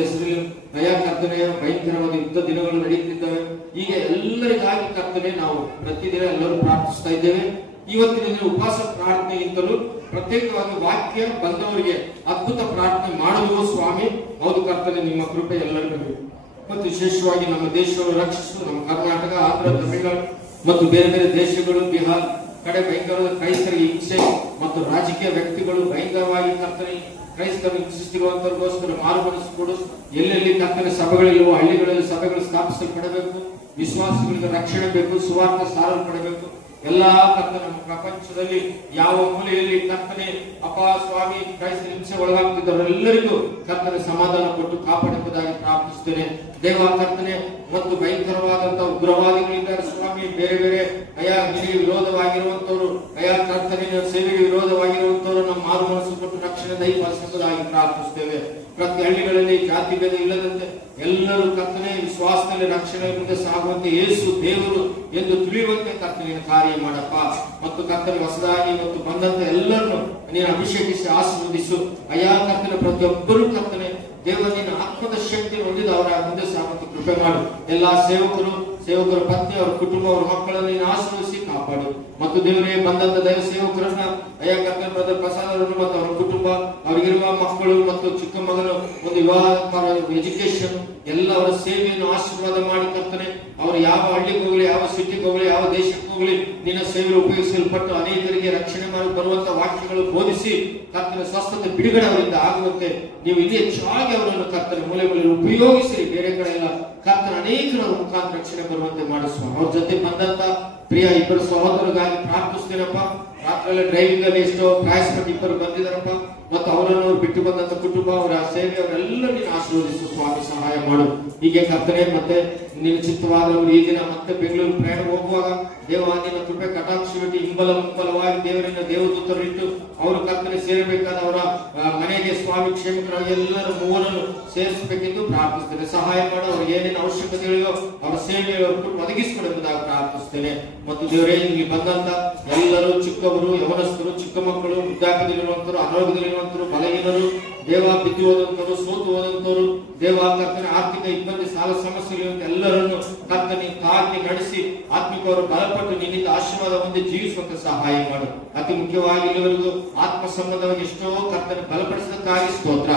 ಅಯ್ಯ ಕರ್ತನೆ ಭಯಂಕರವಾದ ಯುದ್ಧ ದಿನಗಳು ನಡೆಯುತ್ತಿದ್ದಾವೆ. ಹೀಗೆ ಎಲ್ಲರಿಗಾಗಿ ಕರ್ತನೆ ನಾವು ಪ್ರತಿದಿನ ಎಲ್ಲರೂ ಪ್ರಾರ್ಥಿಸ್ತಾ ಇದ್ದೇವೆ. ಇವತ್ತಿನ ದಿನ ಉಪವಾಸ ಪ್ರಾರ್ಥನೆಗಿಂತಲೂ ಪ್ರತ್ಯೇಕವಾಗಿ ವಾಕ್ಯ ಬಂದವರಿಗೆ ಅದ್ಭುತ ಪ್ರಾರ್ಥನೆ ಮಾಡಲು ಸ್ವಾಮಿ ಹೌದು ಕರ್ತನೆ, ನಿಮ್ಮ ಕೃಪೆ ಎಲ್ಲರಿಗೂ ಮತ್ತು ವಿಶೇಷವಾಗಿ ನಮ್ಮ ದೇಶವನ್ನು ರಕ್ಷಿಸು. ನಮ್ಮ ಕರ್ನಾಟಕ, ಆಂಧ್ರ, ತಮಿಳುನಾಡು ಮತ್ತು ಬೇರೆ ಬೇರೆ ದೇಶಗಳು, ಬಿಹಾರ್ ಕಡೆ ಭಯಂಕರವಾದ ಕ್ರೈಸ್ತರಿಗೆ ಹಿಂಸೆ ಮತ್ತು ರಾಜಕೀಯ ವ್ಯಕ್ತಿಗಳು ಭಯಂಕರವಾಗಿ ಕರ್ತನೆ ಕ್ರೈಸ್ತರು ಹಿಂಸಿಸುತ್ತಿರುವಂತರಿಗೋಸ್ಕರ ಮಾರುಮನಸ್ಸು ಕೊಡು. ಎಲ್ಲೆಲ್ಲಿ ಕರ್ತನೆ ಸಭೆಗಳಿಲ್ಲವೋ ಹಳ್ಳಿಗಳಲ್ಲಿ ಸಭೆಗಳು ಸ್ಥಾಪಿಸಲ್ಪಡಬೇಕು. ವಿಶ್ವಾಸಿಗಳಿಗೆ ರಕ್ಷಣೆ ಬೇಕು, ಸುವಾರ್ತೆ ಸಾರಲ್ಪಡಬೇಕು. ಎಲ್ಲಾ ಕರ್ತನೆ ನಮ್ಮ ಪ್ರಪಂಚದಲ್ಲಿ ಯಾವ ಮೂಲೆಯಲ್ಲಿ ಕರ್ತನೆ ಸ್ವಾಮಿ ಕ್ರೈಸ್ತ ಹಿಂಸೆ ಒಳಗಾಗ್ತಿದ್ದವರೆಲ್ಲರಿಗೂ ಕರ್ತನೆ ಸಮಾಧಾನ ಕೊಟ್ಟು ಕಾಪಾಡುವುದಾಗಿ ಪ್ರಾರ್ಥಿಸುತ್ತೇನೆ. ದೇವ ಕರ್ತನೆ ಮತ್ತು ಭಯಂಕರವಾದಂತಹ ಉಗ್ರವಾದಿಗಳಿದ್ದಾರೆ ಸ್ವಾಮಿ. ಬೇರೆ ಬೇರೆ ನಿನಗೆ ವಿರೋಧವಾಗಿರುವಂತವರು ಕರ್ತನೆ ಸೇವೆಗೆ ವಿರೋಧವಾಗಿರುವಂತವರು ನಮ್ಮ ಮಾರು ಮನಸ್ಸು ಕೊಟ್ಟು ರಕ್ಷಣೆ ದಯಪಾಲಿಸುವುದಾಗಿ ಪ್ರಾರ್ಥಿಸುತ್ತೇವೆ. ಪ್ರತಿ ಹಳ್ಳಿಗಳಲ್ಲಿ ಜಾತಿ ಭೇದ ಇಲ್ಲದಂತೆ ಎಲ್ಲರೂ ಕರ್ತನೆ ವಿಶ್ವಾಸದಲ್ಲಿ ರಕ್ಷಣೆ ಮುಂದೆ ಸಾಗುವಂತೆ ಯೇಸು ದೇವರು ಎಂದು ತಿಳಿಯುವಂತೆ ಕರ್ತನೆ ಕಾರ್ಯ ಮಾಡಪ್ಪ. ಮತ್ತು ಕರ್ತನೆ ಹೊಸದಾಗಿ ಮತ್ತು ಬಂದಂತ ಎಲ್ಲರನ್ನು ನೀನು ಅಭಿಷೇಕಿಸಿ ಆಶೀರ್ವದಿಸು. ಕರ್ತನೆ ಪ್ರತಿಯೊಬ್ಬರು ಕರ್ತನೆ ದೇವರ ನಿನ್ನ ಆತ್ಮದ ಶಕ್ತಿ ಹೊಂದಿದ ಅವರ ಮುಂದೆ ಸಾಗುವಂತೆ ಕೃಪೆ ಮಾಡು. ಎಲ್ಲಾ ಸೇವಕರ ಪತ್ನಿ, ಅವರ ಕುಟುಂಬ, ಅವರ ಮಕ್ಕಳನ್ನು ನೀನು ಆಶೀರ್ವದಿಸಿ ಕಾಪಾಡು. ಮತ್ತು ದೇವರೇ ಬಂದಂತ ದೈವ ಸೇವಕರನ್ನ ಕರ್ತನೆ ಬ್ರದರ್ ಪ್ರಸಾದ್ ಅವರನ್ನು ಮತ್ತು ಅವರ ಕುಟುಂಬ, ಅವರಿಗಿರುವ ಮಕ್ಕಳು ಮತ್ತು ಚಿಕ್ಕ ಮಗನು ಒಂದು ವಿವಾಹ, ಎಜುಕೇಶನ್ ಎಲ್ಲ ಅವರ ಸೇವೆಯನ್ನು ಆಶೀರ್ವಾದ ಮಾಡಿ ಕರ್ತನೆ ಅವರು ಯಾವ ಹಳ್ಳಿಗೆ ಹೋಗಲಿ, ಯಾವ ಸಿಟಿಗೆ ಹೋಗಲಿ, ಯಾವ ದೇಶಕ್ಕೆ ಹೋಗಲಿ ನಿನ್ನ ಸೇವೆಯಲ್ಲಿ ಉಪಯೋಗಿಸಲ್ಪಟ್ಟು ಅನೇಕರಿಗೆ ರಕ್ಷಣೆ ಮಾಡಿ ಬರುವಂತ ವಾಕ್ಯಗಳು ಬೋಧಿಸಿ ಕರ್ತನೆ ಸ್ವಸ್ಥತೆ ಬಿಡುಗಡೆ ಅವರಿಂದ ಆಗುವಂತೆ ನೀವು ಇಲ್ಲಿ ಹೆಚ್ಚಾಗಿ ಅವರನ್ನು ಕರ್ತನೆ ಮೂಲೆ ಉಪಯೋಗಿಸಿರಿ. ಬೇರೆ ಕಡೆ ಎಲ್ಲ ಕರ್ತನೆ ಅನೇಕರ ಮುಖಾಂತರ ರಕ್ಷಣೆ ಬರುವಂತೆ ಮಾಡಿಸುವ. ಅವ್ರ ಜೊತೆ ಬಂದಂತ ಪ್ರಿಯ ಇಬ್ಬರು ಸಹೋದರರಿಗಾಗಿ ಪ್ರಾರ್ಥಿಸ್ತೇನಪ್ಪ. ರಾತ್ರಿ ಡ್ರೈವಿಂಗ್ ಅಲ್ಲಿ ಎಷ್ಟೋ ಪ್ರಯಾಸಪಟ್ಟು ಇಬ್ಬರು ಬಂದಿದ್ದಾರಪ್ಪ. ಮತ್ತು ಅವರನ್ನು ಬಿಟ್ಟು ಬಂದಂತ ಕುಟುಂಬ, ಅವರ ಸೇವೆ ಅವರೆಲ್ಲ ನೀನು ಆಶೀರ್ವದಿಸು ಸ್ವಾಮಿ, ಸಹಾಯ ಮಾಡು. ಹೀಗೆ ಕರ್ತನೆ ಮತ್ತೆ ನಿನ್ನ ಚಿತ್ತವಾದವರು ಈ ದಿನ ಮತ್ತೆ ಬೆಂಗಳೂರು ಪ್ರಯಾಣ ಹೋಗುವಾಗ ದೇವ ನಿನ್ನ ಕೃಪೆ ಕಟಾಕ್ಷಿಬಿಟ್ಟು ಹಿಂಬಲವಾಗಿ ದೇವರಿನ ದೇವದೂತರು ಇಟ್ಟು ಅವರು ಕರ್ತನೆ ಸೇರಬೇಕಾದ ಅವರ ಮನೆಗೆ ಸ್ವಾಮಿ ಕ್ಷೇಮಕರಾಗಿ ಎಲ್ಲರೂ ಮೂವರನ್ನು ಸೇರಿಸಬೇಕೆಂದು ಪ್ರಾರ್ಥಿಸ್ತೇನೆ. ಸಹಾಯ ಮಾಡು. ಅವ್ರಿಗೆ ಏನೇನು ಅವಶ್ಯಕತೆಗಳಿಗೋ ಅವರ ಸೇವೆ ಒದಗಿಸಿಕೊಡುವುದಾಗಿ ಪ್ರಾರ್ಥಿಸ್ತೇನೆ. ಮತ್ತು ದೇವರೇ ಇಲ್ಲಿ ಬಂದಂತ ಎಲ್ಲರೂ ಚಿಕ್ಕವರು, ಯವನಸ್ಥರು, ಚಿಕ್ಕ ಮಕ್ಕಳು, ವೃದ್ಧಾಪ್ಯದಲ್ಲಿರುವಂತರು, ಅನಾರೋಗ್ಯದಲ್ಲಿರುವಂತರು, ಬಲಹೀನರು, ದೇವ ಬಿದ್ದು ಹೋದಂತರು, ಸೋತು ಹೋದಂತವರು, ದೇವ ಕರ್ತನೆ ಆರ್ಥಿಕ ಇಬ್ಬಂದಿ, ಸಾಲ ಸಮಸ್ಯೆಗಳಿರುವಂತ ಎಲ್ಲರನ್ನು ಕರ್ತನೆ ಕಾಗಿ ನಡೆಸಿ ಆತ್ಮಿಕವರು ಬಲಪಟ್ಟು ನಿನ್ನಿಂದ ಆಶೀರ್ವಾದ ಹೊಂದಿ ಜೀವಿಸುವಂತ ಸಹಾಯ ಮಾಡು. ಅತಿ ಮುಖ್ಯವಾಗಿ ಇಲ್ಲಿವರೆಗೂ ಆತ್ಮ ಸಂಬಂಧವಾಗಿ ಎಷ್ಟೋ ಕರ್ತನೆ ಬಲಪಡಿಸದಕ್ಕಾಗಿ ಸ್ತೋತ್ರ.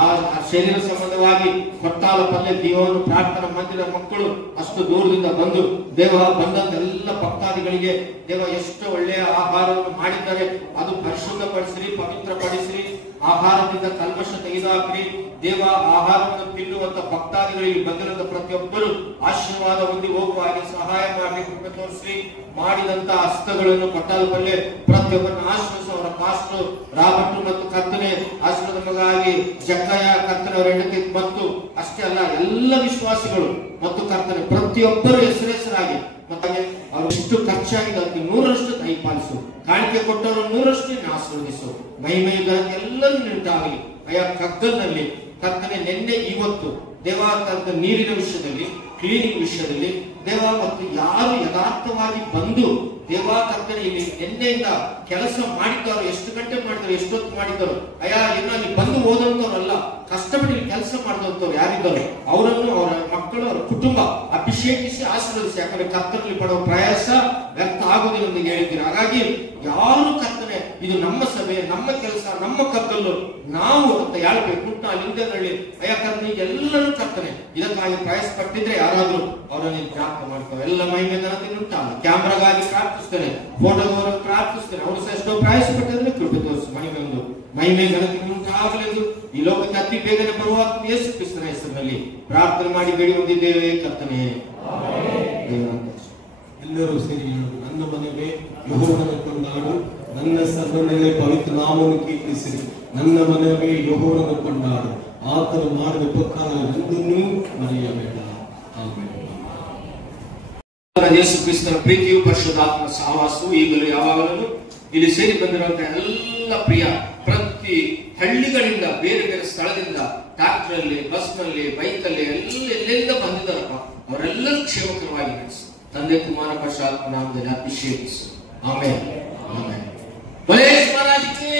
ಆ ಶರೀರ ಸಂಬಂಧವಾಗಿ ಕೊಟ್ಟಾಲ ಪಲ್ಯ ದೇವವನ್ನು ಪ್ರಾರ್ಥನಾ ಮಂದಿರ ಮಕ್ಕಳು ಅಷ್ಟು ದೂರದಿಂದ ಬಂದು ದೇವ ಬಂದಂತ ಎಲ್ಲ ಭಕ್ತಾದಿಗಳಿಗೆ ದೇವ ಎಷ್ಟು ಒಳ್ಳೆಯ ಆಹಾರವನ್ನು ಮಾಡಿದ್ದಾರೆ. ಅದು ಪರಿಶುದ್ಧಪಡಿಸಿರಿ, ಪವಿತ್ರಪಡಿಸಿರಿ. ಆಹಾರದಿಂದ ಕಲ್ಮಶ ತೆಗೆದುಹಾಕ್ರಿ. ದೇವ ಆಹಾರವನ್ನು ತಿನ್ನುವಂತ ಭಕ್ತಾದಿಗಳಿಗೆ ಬಂದಿರುವಂತ ಪ್ರತಿಯೊಬ್ಬರು ಆಶೀರ್ವಾದ ಹೊಂದಿ ಹೋಗುವ ಹಾಗೆ ಸಹಾಯ ಮಾಡಿ ಕೃಪೆ ತೋರಿಸಿ. ಮಾಡಿದಂತ ಹಸ್ತಗಳನ್ನು ಕೊಟ್ಟಾಲ ಪಲ್ಲೆ ಪ್ರತಿಯೊಬ್ಬರನ್ನು ಆಶೀರ್ವದಿಸಿ. ಅವರ ಪಾಸ್ಟರ್ ರಾಬರ್ಟ್ ಮತ್ತು ಕರ್ತನೆ ಆಶೀರ್ವಾದ ಮಗಾಗಿ ಜಕ್ಕಯ್ಯ ಕರ್ತನೆ ಅವರ ಹೆಂಡತಿ ಮತ್ತು ಅಷ್ಟೇ ಅಲ್ಲ ಎಲ್ಲ ವಿಶ್ವಾಸಿಗಳು ಮತ್ತು ಕರ್ತನೆ ಪ್ರತಿಯೊಬ್ಬರು ಹೆಸರಾಗಿ ಮತ್ತೆ ಅವರು ಎಷ್ಟು ಖರ್ಚಾಗಿದೆ ಅದಕ್ಕೆ 100ರಷ್ಟು ದಯಪಾಲಿಸು. ಕಾಣಿಕೆ ಕೊಟ್ಟವರು 100ರಷ್ಟು ಆಶೀರ್ವದಿಸು. ಮಹಿಮೆ ಎಲ್ಲರೂ ನಿಂತಾಗಲಿ. ಕಗ್ಗಲ್ನಲ್ಲಿ ಕರ್ತನೆ ನಿನ್ನೆ ಇವತ್ತು ದೇವ ನೀರಿನ ವಿಷಯದಲ್ಲಿ, ಕ್ಲೀನಿಂಗ್ ವಿಷಯದಲ್ಲಿ ದೇವ ಮತ್ತು ಯಾರು ಯಥಾರ್ಥವಾಗಿ ಬಂದು ದೇವ ಕರ್ತನೆ ಇಲ್ಲಿ ನಿನ್ನೆಯಿಂದ ಕೆಲಸ ಮಾಡಿದ್ದವರು, ಎಷ್ಟು ಗಂಟೆ ಮಾಡಿದ್ರು, ಎಷ್ಟೊತ್ತು ಮಾಡಿದ್ರು, ಏನೋ ಅಲ್ಲಿ ಬಂದು ಓದಂತವ್ರಲ್ಲ, ಕಷ್ಟಪಟ್ಟು ಕೆಲಸ ಮಾಡಿದಂತವ್ರು ಯಾರಿದ್ದಾರೆ ಅವರನ್ನು, ಅವರ ಮಕ್ಕಳು, ಅವರ ಕುಟುಂಬ ಅಭಿಷೇಕಿಸಿ ಆಶೀರ್ವದಿಸಿ. ಯಾಕಂದ್ರೆ ಕರ್ತನಲ್ಲಿ ಪಡುವ ಪ್ರಯಾಸ ವ್ಯರ್ಥ ಆಗುವುದಿಲ್ಲ ಎಂದು ಹೇಳಿದ್ದೀರಿ. ಹಾಗಾಗಿ ಯಾರು ಕರ್ತನೆ ಇದು ನಮ್ಮ ಸಭೆ, ನಮ್ಮ ಕೆಲಸ, ನಮ್ಮ ಕತ್ತಲು ನಾವು ಅಂತ ಹೇಳ್ಬೇಕು. ಲಿಂಗದಲ್ಲಿ ಕರ್ತನೆ ಎಲ್ಲರೂ ಕರ್ತನೆ ಇದಕ್ಕಾಗಿ ಪ್ರಯಾಸ ಪಟ್ಟಿದ್ರೆ ಯಾರಾದ್ರೂ ಅವರನ್ನು ಜ್ಞಾಪಕ ಮಾಡ್ತಾರೆ. ಎಲ್ಲ ಮಹಿಮೆ ಉಂಟಾಗ ಕ್ಯಾಮ್ರಾಗಾಗಿ ಪ್ರಾರ್ಥಿಸ್ತೇನೆ, ಫೋಟೋದವರಿಗೆ ಪ್ರಾರ್ಥಿಸ್ತೇನೆ. ಅವರು ಸಹ ಎಷ್ಟೋ ಪ್ರಯಾಸ ಪಟ್ಟಿದ್ರೆ ಕೃಪೆ ತೋರಿಸಿ ಮಹಿಮೆ ಗಣತಿ ಉಂಟಾಗಲೆಂದು ಈ ಲೋಕಕ್ಕೆ ಅತಿ ಬೇಗನೆ ಬರುವ ಯೇಸು ಕ್ರಿಸ್ತನ ಹೆಸರಿನಲ್ಲಿ ಪ್ರಾರ್ಥನೆ ಮಾಡಿ ಬೇಡಿ ಹೊಂದಿದ್ದೇವೆ ಕರ್ತನೆ. ಎಲ್ಲರೂ ಸೇರಿ ನನ್ನ ಮನೆಗೆ ಯೆಹೋವನ ಕೊಂಡಾಡು, ನನ್ನ ಸನ್ನಿಧಿಯಲ್ಲಿ ಪವಿತ್ರ ನಾಮವನ್ನು ಕೀರ್ತಿಸಿರಿ. ನನ್ನ ಮನೆಗೆ ಯೆಹೋವನ ಕೊಂಡಾಡು, ಆತನು ಮಾಡಿದ ಉಪಕಾರಗಳನ್ನು ಮರೆಯಬೇಡ. ಆಮೆನ್. ಯೇಸು ಕ್ರಿಸ್ತನ ಪ್ರೀತಿಯು, ಪರಿಶುದ್ಧಾತ್ಮ ಸಹವಾಸವು ಈಗಲೂ ಯಾವಾಗಲೂ ಇಲ್ಲಿ ಸೇರಿ ಬಂದಿರುವಂತಹ ಎಲ್ಲ ಪ್ರಿಯ ಪ್ರತಿ ಹಳ್ಳಿಗಳಿಂದ, ಬೇರೆ ಬೇರೆ ಸ್ಥಳದಿಂದ, ಟ್ರಾಕ್ಟರ್ ಅಲ್ಲಿ, ಬಸ್ ನಲ್ಲಿ, ಬೈಕ್ ಅಲ್ಲಿ ಎಲ್ಲೆಲ್ಲ ಬಂದಿದ್ದಾರಪ್ಪ ಅವರೆಲ್ಲರೂ ಕ್ಷೇಮಕರವಾಗಿ ನಡೆಸು. ತಂದೆ ಕುಮಾರ ಪರಿಶುದ್ಧಾತ್ಮ ನಾಮದಲ್ಲಿ ಅಭಿಷೇಕಿಸು. ಆಮೇಲೆ ಆಮೇಲೆ ಮಹೇಶ್ ಮಹಾರಾಜ್ ಕಿ